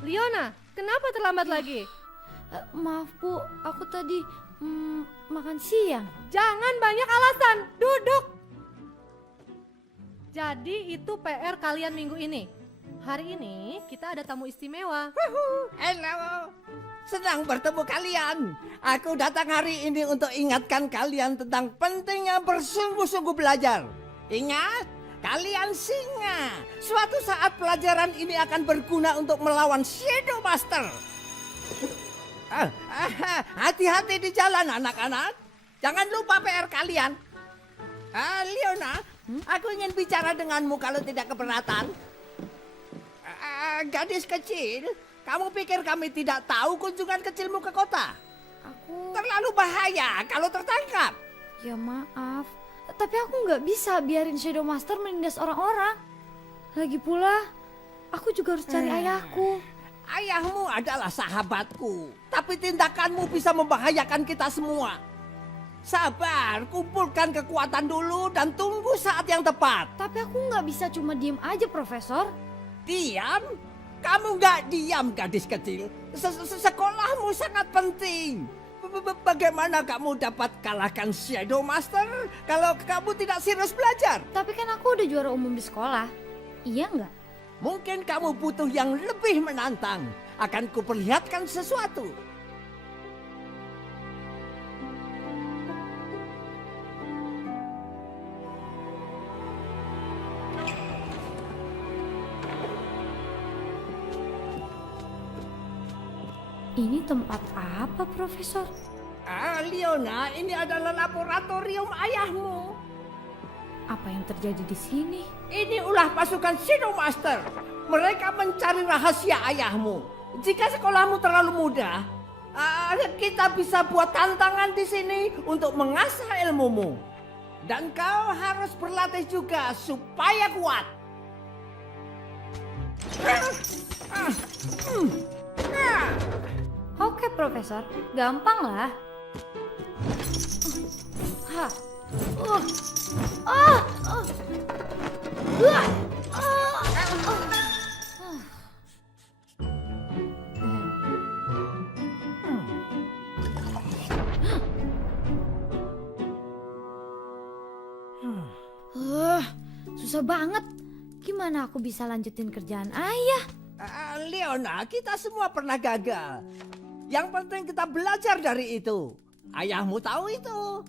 Leona, kenapa terlambat lagi? Maaf Bu, aku tadi makan siang. Jangan banyak alasan, duduk. Jadi itu PR kalian minggu ini. Hari ini kita ada tamu istimewa. Halo, senang bertemu kalian. Aku datang hari ini untuk ingatkan kalian tentang pentingnya bersungguh-sungguh belajar. Ingat, kalian singa. Suatu saat pelajaran ini akan berguna untuk melawan Shadow Master. Hati-hati di jalan anak-anak. Jangan lupa PR kalian. Leona, aku ingin bicara denganmu kalau tidak keberatan. Gadis kecil, kamu pikir kami tidak tahu kunjungan kecilmu ke kota? Terlalu bahaya kalau tertangkap. Ya maaf, tapi aku nggak bisa biarin Shadow Master menindas orang-orang. Lagi pula, aku juga harus cari ayahku. Ayahmu adalah sahabatku, tapi tindakanmu bisa membahayakan kita semua. Sabar, kumpulkan kekuatan dulu dan tunggu saat yang tepat. Tapi aku nggak bisa cuma diem aja, Profesor. Diam? Kamu nggak diam, gadis kecil. Sekolahmu sangat penting. Bagaimana kamu dapat kalahkan Shadow Master kalau kamu tidak serius belajar? Tapi kan aku udah juara umum di sekolah. Iya nggak? Mungkin kamu butuh yang lebih menantang. Akan kuperlihatkan sesuatu. Ini tempat apa, Profesor? Leona, ini adalah laboratorium ayahmu. Apa yang terjadi di sini? Ini ulah pasukan Shadow Master. Mereka mencari rahasia ayahmu. Jika sekolahmu terlalu mudah, kita bisa buat tantangan di sini untuk mengasah ilmumu. Dan kau harus berlatih juga supaya kuat. Oke, Profesor. Gampang lah. susah banget. Gimana aku bisa lanjutin kerjaan ayah? Leona, kita semua pernah gagal. Yang penting kita belajar dari itu. Ayahmu tahu itu.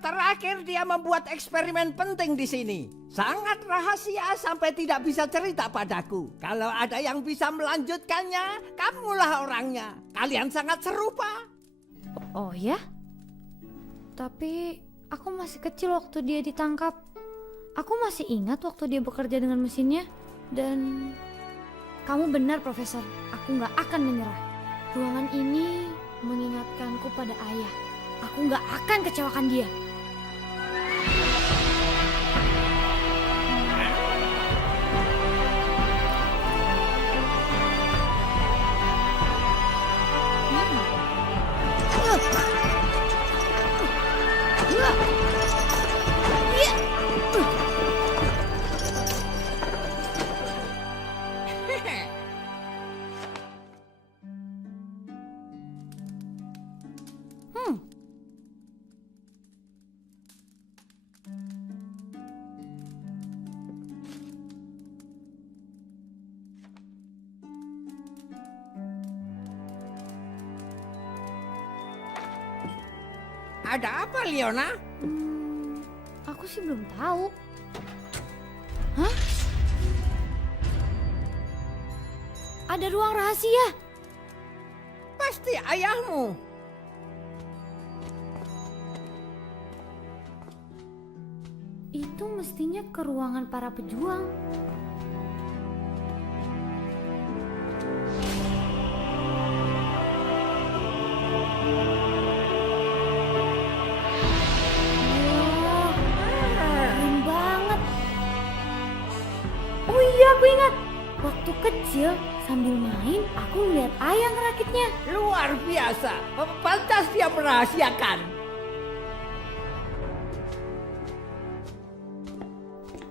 Terakhir dia membuat eksperimen penting di sini. Sangat rahasia sampai tidak bisa cerita padaku. Kalau ada yang bisa melanjutkannya, kamulah orangnya. Kalian sangat serupa. Oh ya? Tapi aku masih kecil waktu dia ditangkap. Aku masih ingat waktu dia bekerja dengan mesinnya. Dan kamu benar, Profesor. Aku nggak akan menyerah. Ruangan ini mengingatkanku pada ayah. Aku nggak akan kecewakan dia. Ada apa, Leona? Aku sih belum tahu. Hah? Ada ruang rahasia. Pasti ayahmu. Itu mestinya ke ruangan para pejuang. Aku ingat, waktu kecil sambil main aku melihat ayah ngerakitnya. Luar biasa, pantas dia merahasiakan.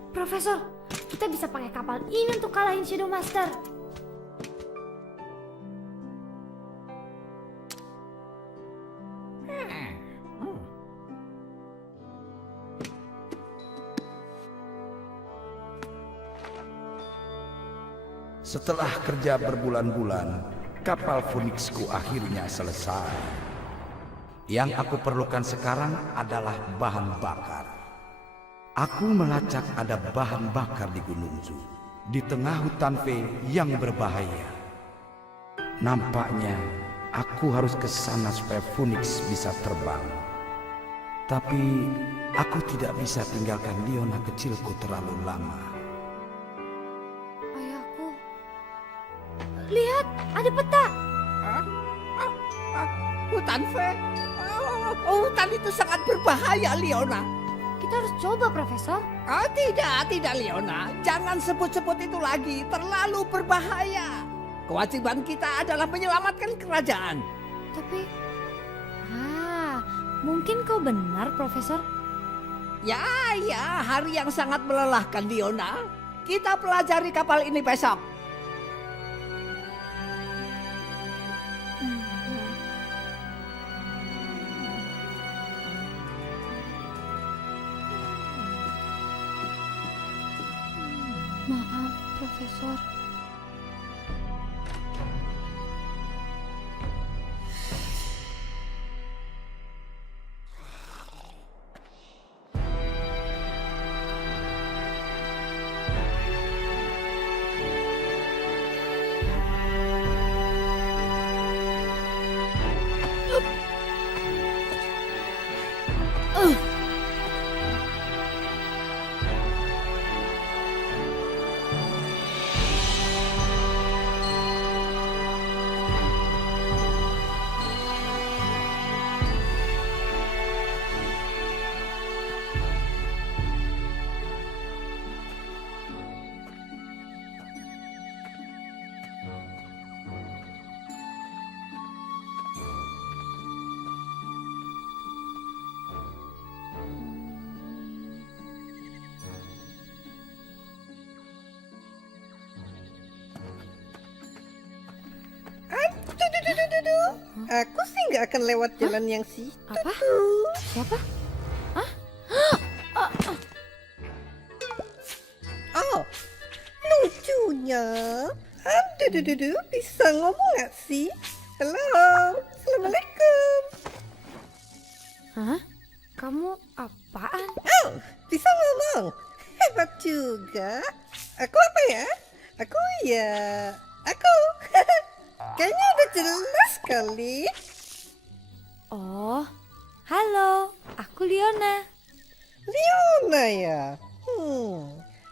Profesor, kita bisa pakai kapal ini untuk kalahin Shadow Master. Setelah kerja berbulan-bulan, kapal Phoenixku akhirnya selesai. Yang aku perlukan sekarang adalah bahan bakar. Aku melacak ada bahan bakar di Gunung Zu, di tengah hutan Fey yang berbahaya. Nampaknya aku harus ke sana supaya Phoenix bisa terbang. Tapi aku tidak bisa tinggalkan Leona kecilku terlalu lama. Lihat, ada peta. Hutan Fey. Hutan itu sangat berbahaya, Leona. Kita harus coba, Profesor. Tidak, Leona. Jangan sebut-sebut itu lagi. Terlalu berbahaya. Kewajiban kita adalah menyelamatkan kerajaan. Tapi, mungkin kau benar, Profesor. Ya, hari yang sangat melelahkan, Leona. Kita pelajari kapal ini besok. Maaf, Profesor. Aku sih nggak akan lewat jalan yang situ. Apa? Siapa? Hah? sayang. Aduh, bisa ngomong gak sih? Halo, Assalamualaikum. Hah? Kamu apaan? Oh, bisa ngomong. Hebat juga. Aku apa ya? Aku. Kayaknya udah jelas kali. Oh, halo. Aku Liona. Liona ya?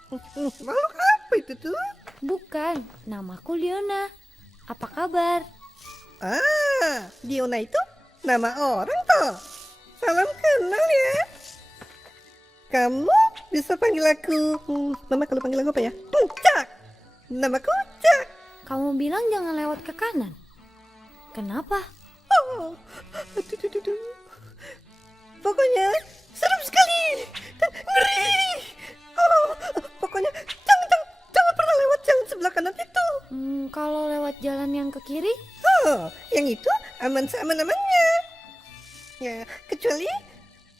Makhluk apa itu tuh? Bukan, namaku Liona. Apa kabar? Ah, Liona itu nama orang toh. Salam kenal ya. Kamu bisa panggil aku, Mama kalau panggil aku apa ya? Cak. Namaku Cak. Kamu bilang jangan lewat ke kanan. Kenapa? Oh, aduh. Pokoknya serem sekali dan ngeri. Oh, pokoknya jangan pernah lewat jalan sebelah kanan itu. Kalau lewat jalan yang ke kiri? Oh, yang itu aman seaman-amannya. Ya, kecuali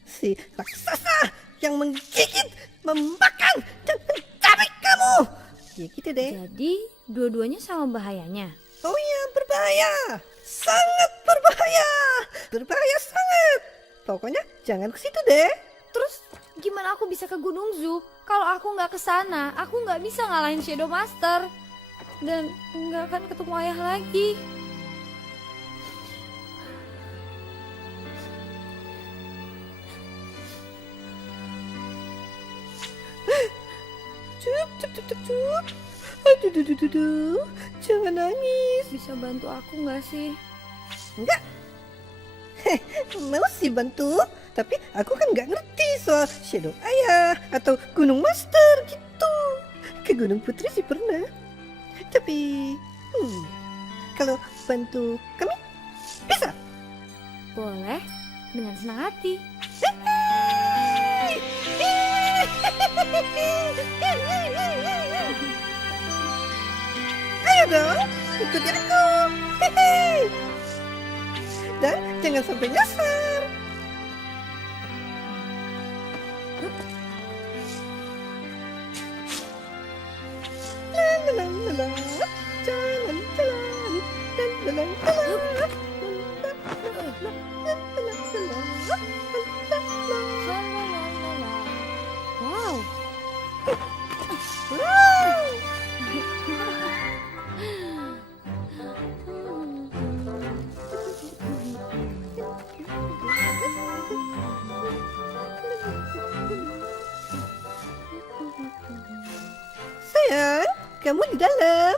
si raksasa yang menggigit, membakar, dan mencabik kamu. Ya gitu deh. Jadi dua-duanya sama bahayanya? Oh iya, berbahaya. Sangat berbahaya. Berbahaya sangat. Pokoknya jangan ke situ deh. Terus gimana aku bisa ke Gunung Zoo? Kalau aku nggak ke sana, aku nggak bisa ngalahin Shadow Master. Dan nggak akan ketemu ayah lagi. Cup. Aduh. Jangan nangis. Bisa bantu aku nggak sih? Enggak. Mau sih bantu, tapi aku kan nggak ngerti soal Shadow Ayah atau Gunung Master gitu. Ke Gunung Putri sih pernah. Tapi, kalau bantu kami, bisa? Boleh, dengan senang hati. Ayo dong, ikuti aku. Dan jangan sampai nyasar. Jalan. Wow. Sayang, kamu di dalam.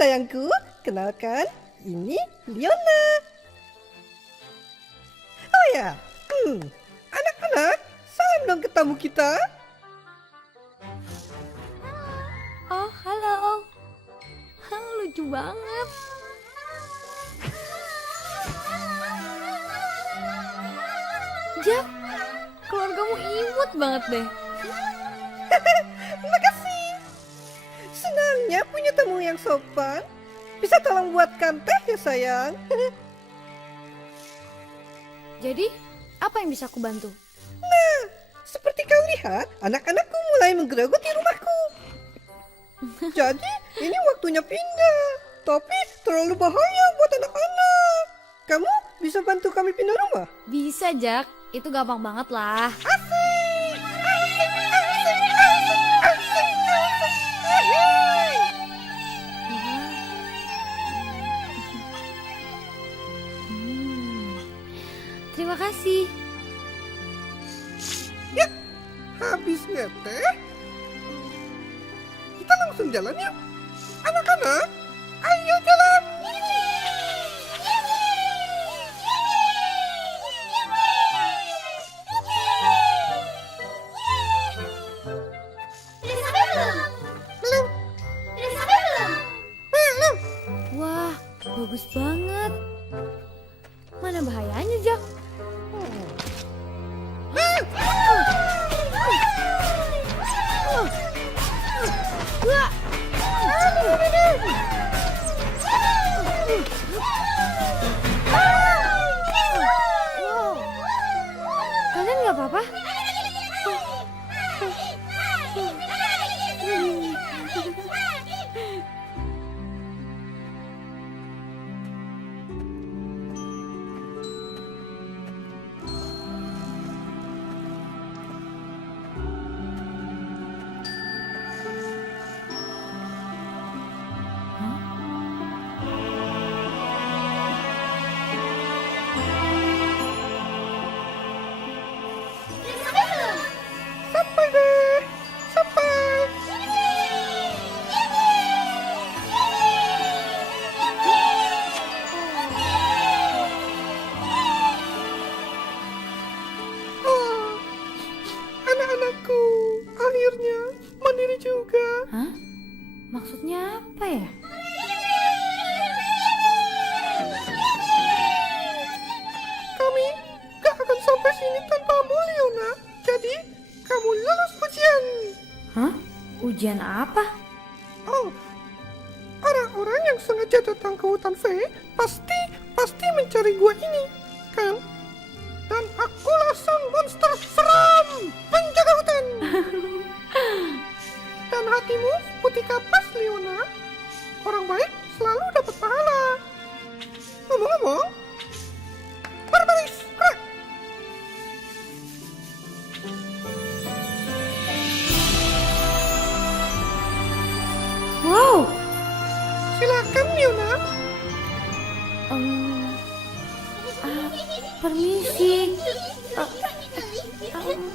Sayangku, kenalkan, ini Liona. Oh ya, anak-anak, salam dong ke tamu kita. Oh, halo. Lucu banget. Jak, keluargamu imut banget deh. Makasih. Senangnya punya tamu yang sopan. Bisa tolong buatkan teh ya sayang. Jadi, apa yang bisa aku bantu? Nah, seperti kau lihat, anak-anakku mulai menggerogoti rumahku. Jadi, ini waktunya pindah. Tapi terlalu bahaya buat anak-anak. Kamu bisa bantu kami pindah rumah? Bisa, Jak. Itu gampang banget lah. Asik! Terima kasih. Ya, habis ngeteh. Kita langsung jalan yuk. Anak-anak, ayo jalan. Wah, bagus banget. Mana bahayanya, Jak? Kalian nggak apa-apa? Maksudnya apa ya? Kami gak akan sampai sini tanpamu, Leona. Jadi, kamu lulus ujian. Hah? Ujian apa? Oh, orang-orang yang sengaja datang ke hutan Fey pasti mencari gua ini, kan? Dan akulah sang monster seram, penjaga hutan. Dan hatimu putih kapas, Leona. Orang baik selalu dapat pahala. Ngomong-ngomong, berbaris, gerak. Wow. Silakan, Leona. Permisi.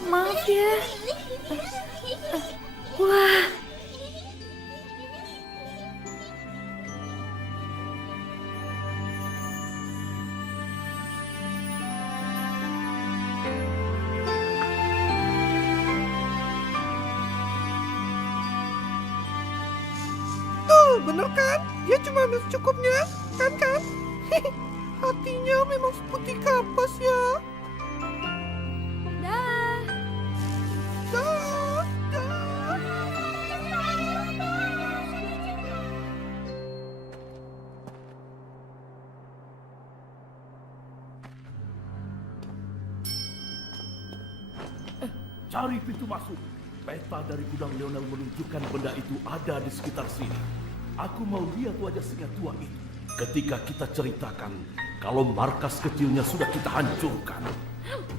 Maaf ya. Wah. Tuh, bener kan? Dia cuma ambil secukupnya, kan? Hatinya memang seputih kapas ya. Dah. Dah. Cari pintu masuk. Peta dari gudang Leonel menunjukkan benda itu ada di sekitar sini. Aku mau lihat wajah singa tua itu. Ketika kita ceritakan kalau markas kecilnya sudah kita hancurkan.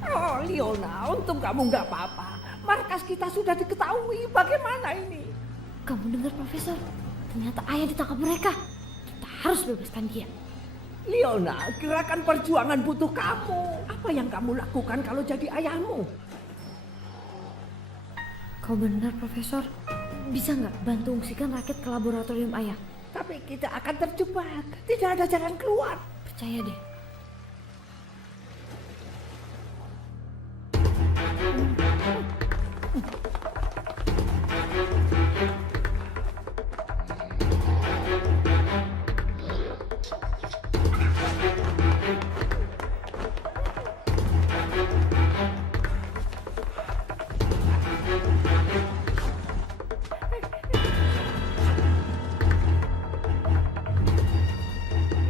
Oh, Leona, untung kamu nggak apa-apa. Markas kita sudah diketahui. Bagaimana ini? Kamu dengar, Profesor? Ternyata ayah ditangkap mereka. Kita harus bebaskan dia. Leona, gerakan perjuangan butuh kamu. Apa yang kamu lakukan kalau jadi ayahmu? Kau benar, Profesor. Bisa nggak bantu ungsikan raket ke laboratorium ayah? Tapi kita akan terjebak. Tidak ada jalan keluar. Percaya deh.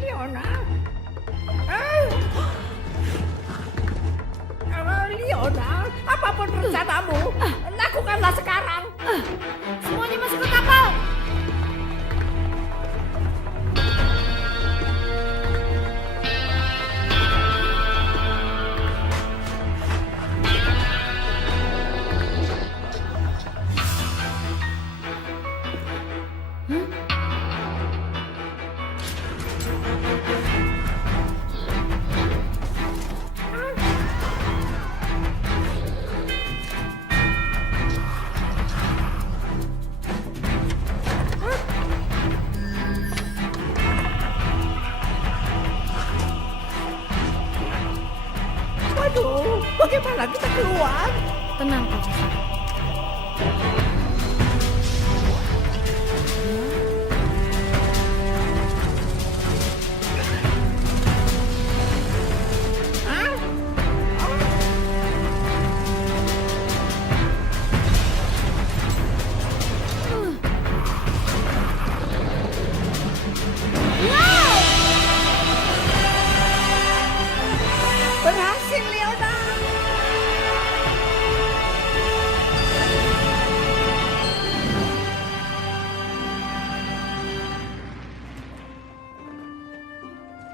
Leona. Leona, apapun rencanamu, lakukanlah sekarang. Semuanya masuk ke kapal. Waduh, bagaimana kita keluar? Tenang, Profesor. Berhasil, Leona.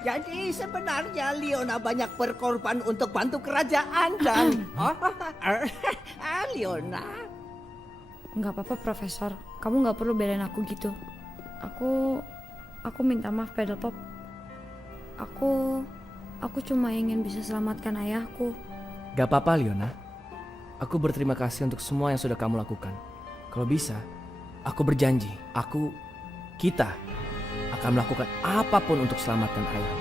Jadi sebenarnya Leona banyak berkorban untuk bantu kerajaan dan... Leona. Nggak apa-apa, Profesor. Kamu nggak perlu belain aku gitu. Aku minta maaf, Pedal Pop. Aku cuma ingin bisa selamatkan ayahku. Gak apa-apa, Leona. Aku berterima kasih untuk semua yang sudah kamu lakukan. Kalau bisa, aku berjanji, kita akan melakukan apapun untuk selamatkan ayah.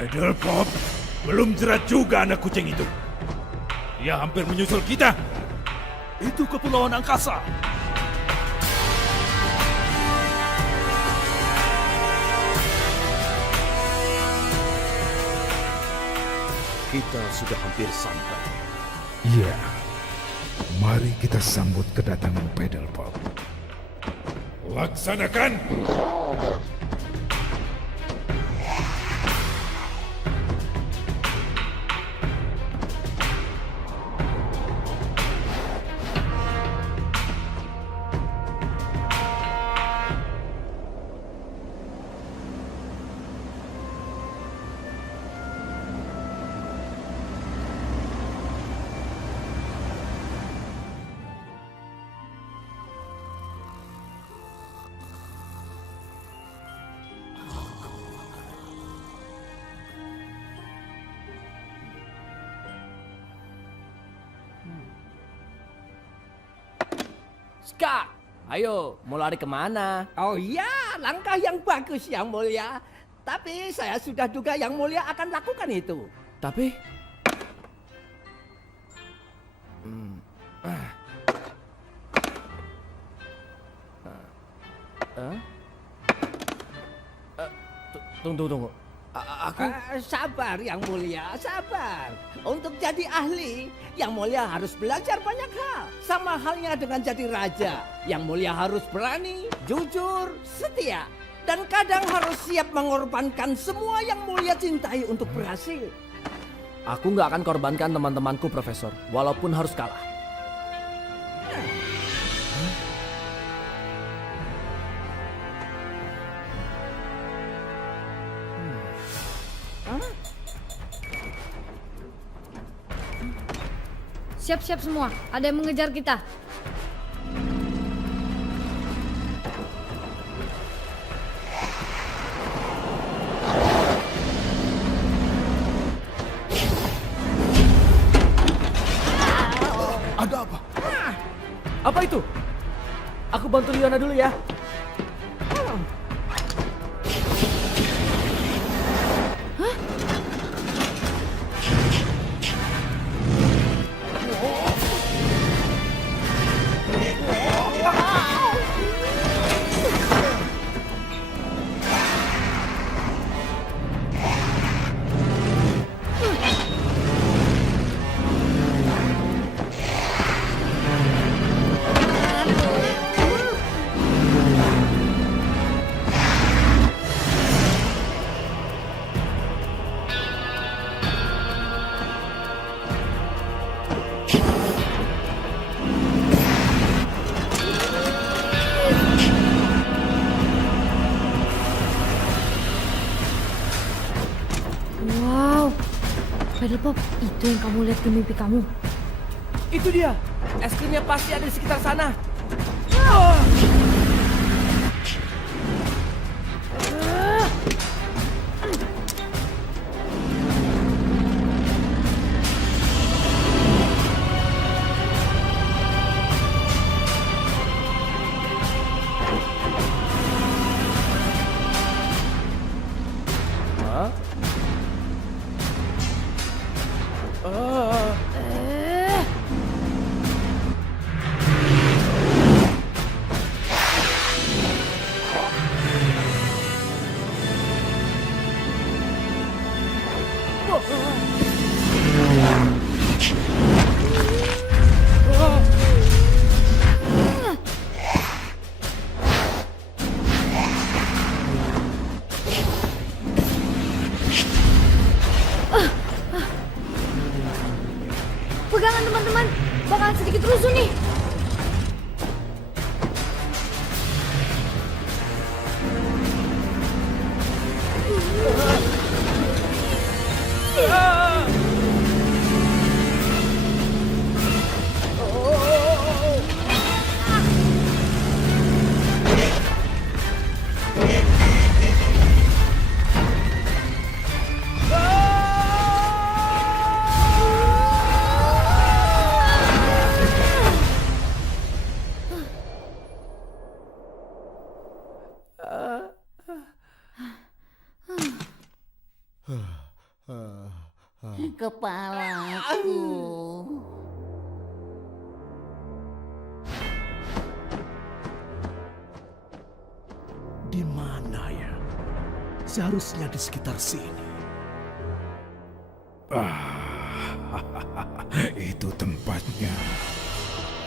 Pedal Pop, belum jerat juga anak kucing itu. Dia hampir menyusul kita. Itu kepulauan angkasa. Kita sudah hampir sampai. Iya. Mari kita sambut kedatangan Pedal Pop. Laksanakan. Ska, ayo, mau lari kemana? Oh ya, langkah yang bagus Yang Mulia. Tapi saya sudah duga Yang Mulia akan lakukan itu. Tapi... Tunggu. Aku... Sabar Yang Mulia, sabar. Untuk jadi ahli, Yang Mulia harus belajar banyak hal. Sama halnya dengan jadi raja. Yang Mulia harus berani, jujur, setia. Dan kadang harus siap mengorbankan semua yang Mulia cintai untuk berhasil. Aku nggak akan korbankan teman-temanku, Profesor. Walaupun harus kalah. Siap-siap semua, ada yang mengejar kita. Ada apa? Apa itu? Aku bantu Liona dulu ya. Pedal Pop, itu yang kamu lihat di mimpi kamu. Itu dia. Es krimnya pasti ada di sekitar sana. Pegangan teman-teman, bakalan sedikit rusuh nih. kepalaku. Di mana ya? Seharusnya di sekitar sini. Itu tempatnya.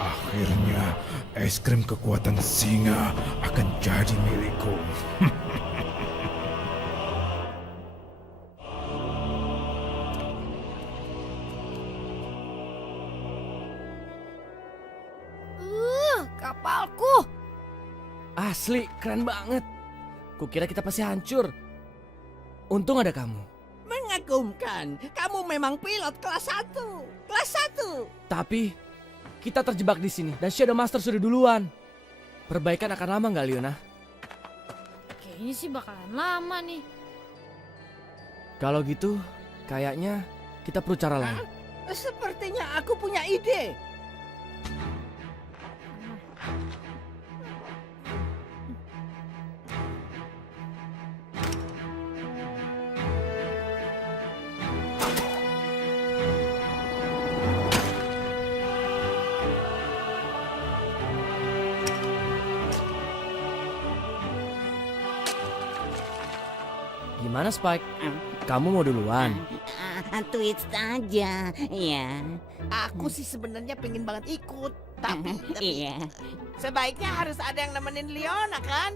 Akhirnya es krim kekuatan singa akan jadi milikku. Kapalku. Asli, keren banget. Kukira kita pasti hancur. Untung ada kamu. Mengagumkan. Kamu memang pilot kelas 1. Kelas 1. Tapi kita terjebak di sini dan Shadow Master sudah duluan. Perbaikan akan lama nggak, Leona? Kayaknya sih bakalan lama nih. Kalau gitu, kayaknya kita perlu cara lain. Sepertinya aku punya ide. Gimana, Spike? Kamu mau duluan? Twitch aja, ya. Aku sih sebenarnya pengen banget ikut, tapi Iya. sebaiknya harus ada yang nemenin Leona kan?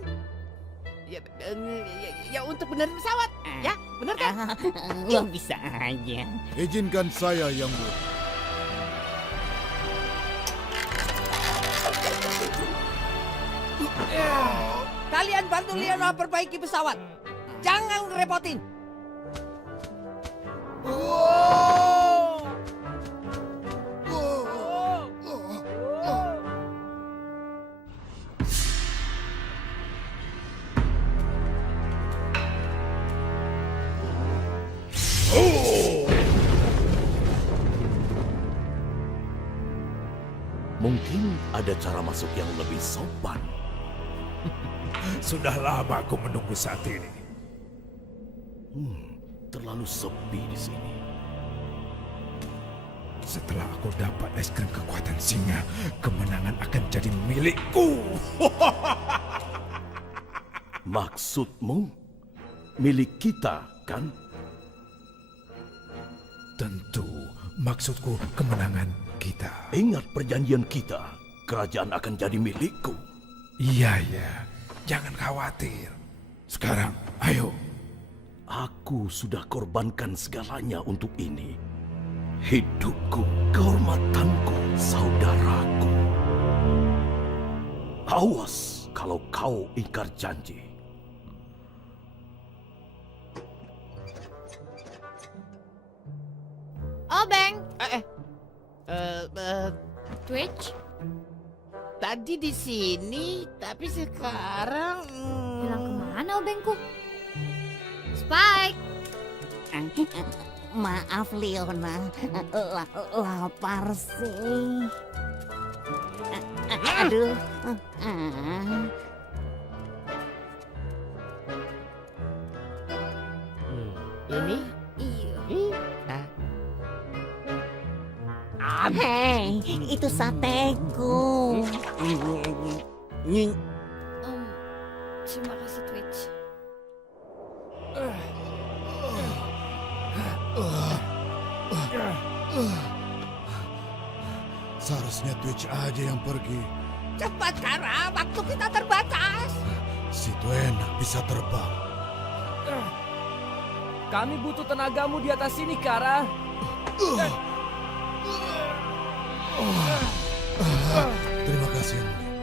Ya untuk benerin pesawat, ya bener kan? Lo bisa aja. Izinkan saya yang mulia. Kalian bantu Leona perbaiki pesawat. Jangan ngerepotin. Mungkin ada cara masuk yang lebih sopan. Sudah lama aku menunggu saat ini. Terlalu sepi di sini. Setelah aku dapat es krim kekuatan singa, kemenangan akan jadi milikku. Maksudmu milik kita, kan? Tentu, maksudku kemenangan kita. Ingat perjanjian kita, kerajaan akan jadi milikku. Iya, jangan khawatir. Sekarang, ayo. Aku sudah korbankan segalanya untuk ini. Hidupku, kehormatanku, saudaraku. Awas kalau kau ingkar janji. Obeng. Twitch? Tadi di sini, tapi sekarang Hilang kemana obengku? Spike. Maaf Leona, lapar sih. Aduh. Ini? Hei, itu sateku. Terima kasih Twitch. Seharusnya Twitch aja yang pergi. Cepat Kara, waktu kita terbatas. Situ enak bisa terbang. Kami butuh tenagamu di atas sini, Kara. Terima kasih yang mulia.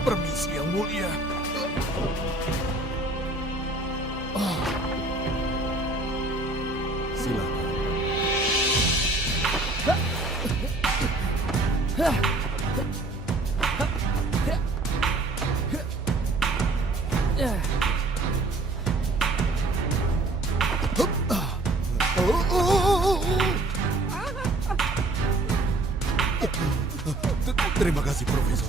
Permisi yang mulia. Silakan. Terima kasih, Profesor.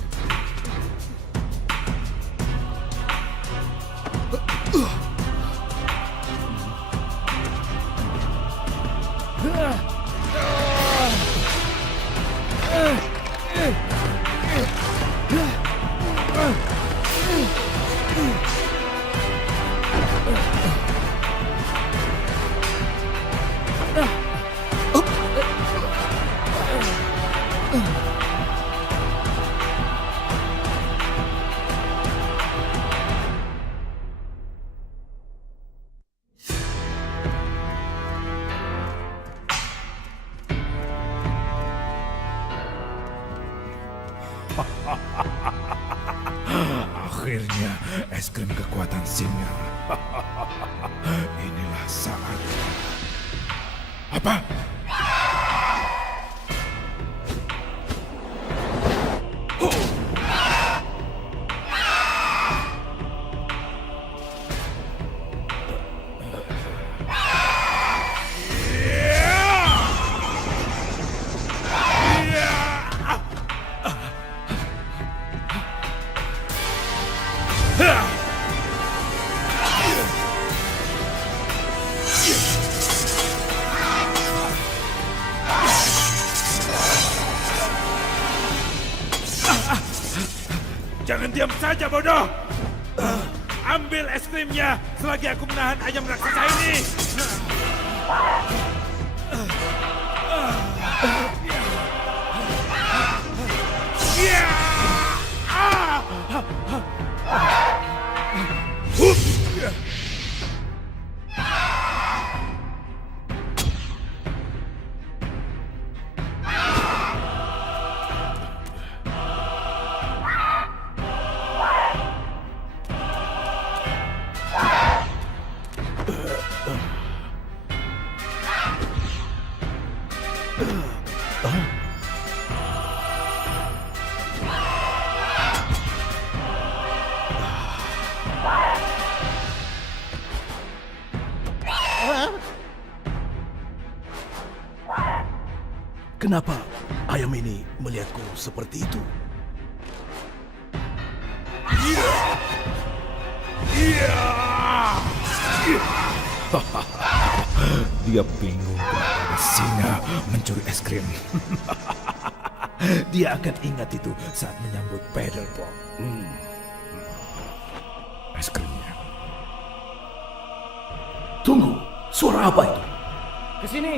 Akhirnya es krim kekuatan singa. Inilah saatnya. Apa? Jangan diam saja, bodoh! Ambil es krimnya selagi aku menahan ayam raksasa ini! Kenapa ayam ini melihatku seperti itu? Dia bingung kenapa singa mencuri es krim. Dia akan ingat itu saat menyambut Paddlepop. Es krimnya. Tunggu, suara apa itu? Kesini.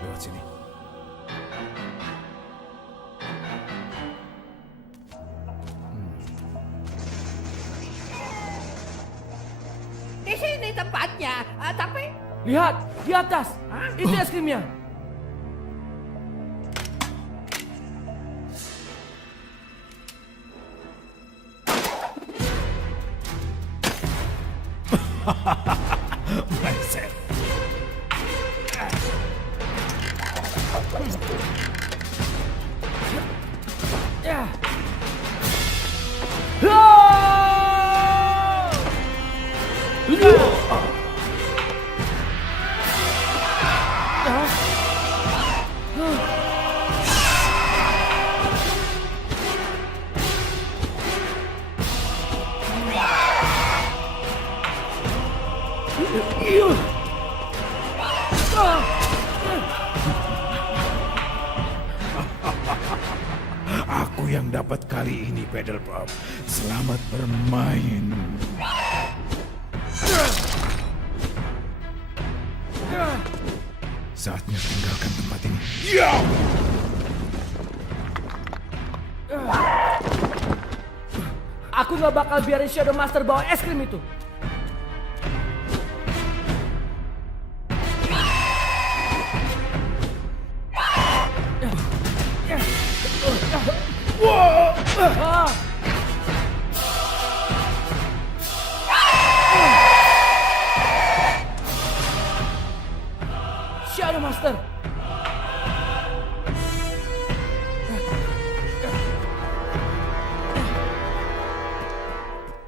Lewat sini. Di sini tempatnya, tapi... Lihat, di atas. Itu es krimnya. Mindset. Ya. Aku yang dapat kali ini, Paddlepop. Selamat bermain. Saatnya tinggalkan tempat ini. Ya! Aku nggak bakal biarin Shadow Master bawa es krim itu. Shadow Master.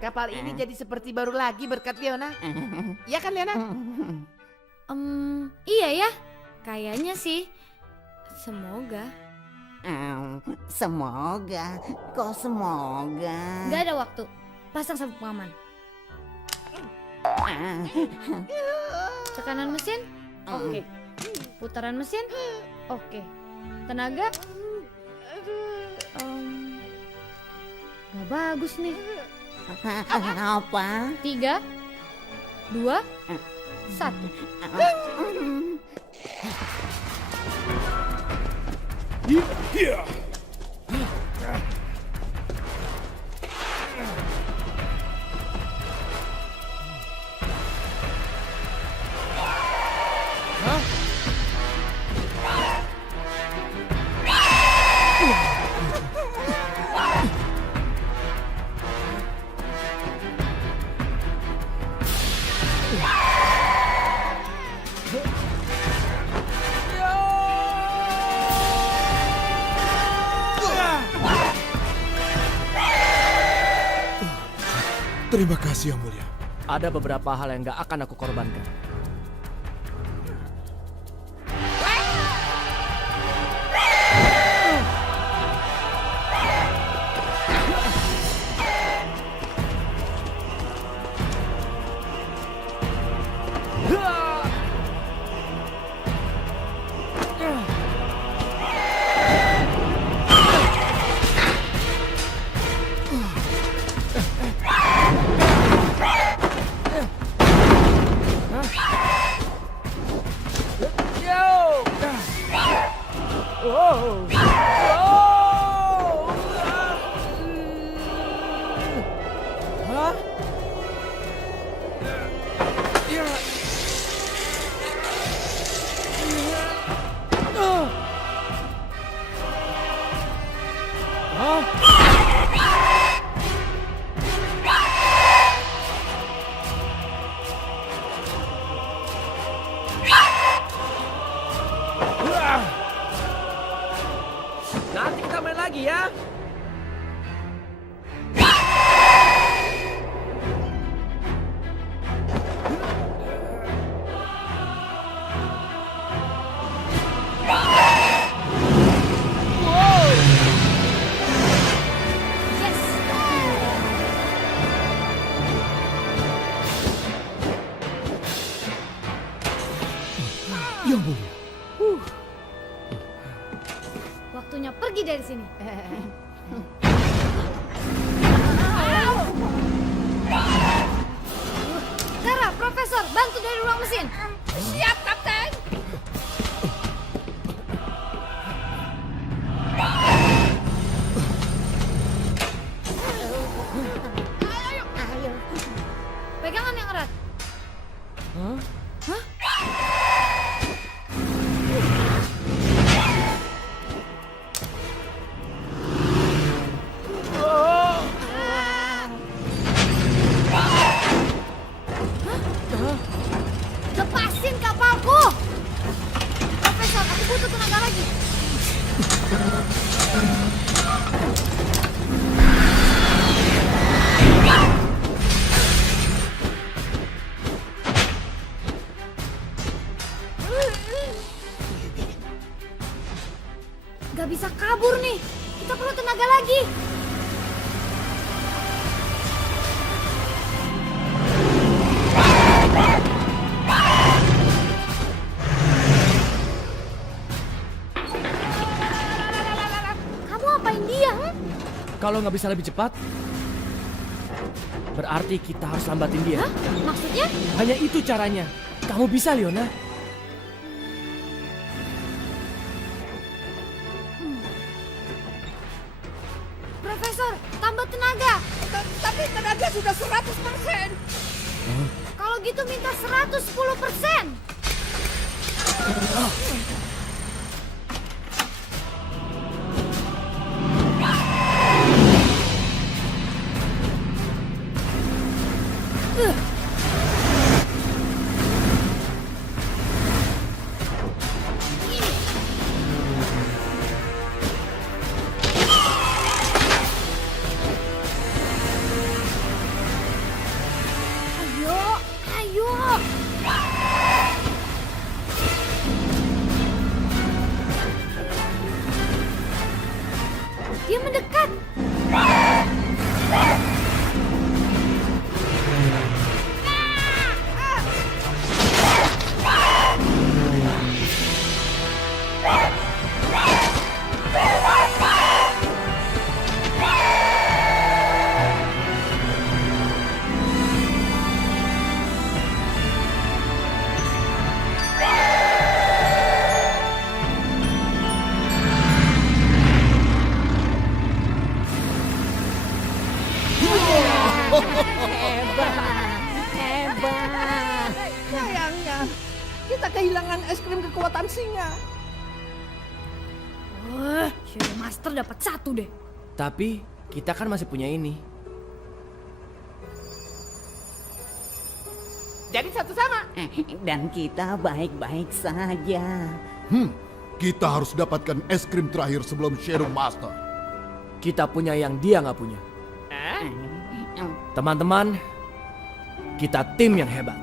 Kapal ini jadi seperti baru lagi berkat Leona. Iya kan, Leona? Iya ya. Kayaknya sih. Semoga. Semoga. Kok semoga? Gak ada waktu. Pasang sabuk pengaman. Tekanan mesin? Oke. Putaran mesin? Oke. Tenaga? Gak bagus nih. Apa? 3, 2, 1. Iya. Terima kasih, Yang Mulia. Ada beberapa hal yang gak akan aku korbankan. Nanti kita main lagi ya. Yang Mulia. Waktunya pergi dari sini. Sarah, Profesor, bantu dari ruang mesin. Siap, Kapten. Ayo. Pegangan yang erat. Hah? Lepasin kapalku! Profesor, aku butuh tenaga lagi. Gak bisa kabur nih. Kita perlu tenaga lagi. Kamu apain dia? Kalau nggak bisa lebih cepat, berarti kita harus lambatin dia. Hah? Maksudnya? Hanya itu caranya. Kamu bisa, Leona. Profesor, tambah tenaga. Tapi tenaga sudah 100%. Kalau gitu minta 110%. Ayo, ayo. akhirnya kita kehilangan es krim kekuatan singa. Wah, Shadow Master dapat 1 deh. Tapi kita kan masih punya ini. Jadi satu sama. Dan kita baik-baik saja. Kita harus dapatkan es krim terakhir sebelum Shadow Master. Kita punya yang dia nggak punya. Teman-teman, kita tim yang hebat.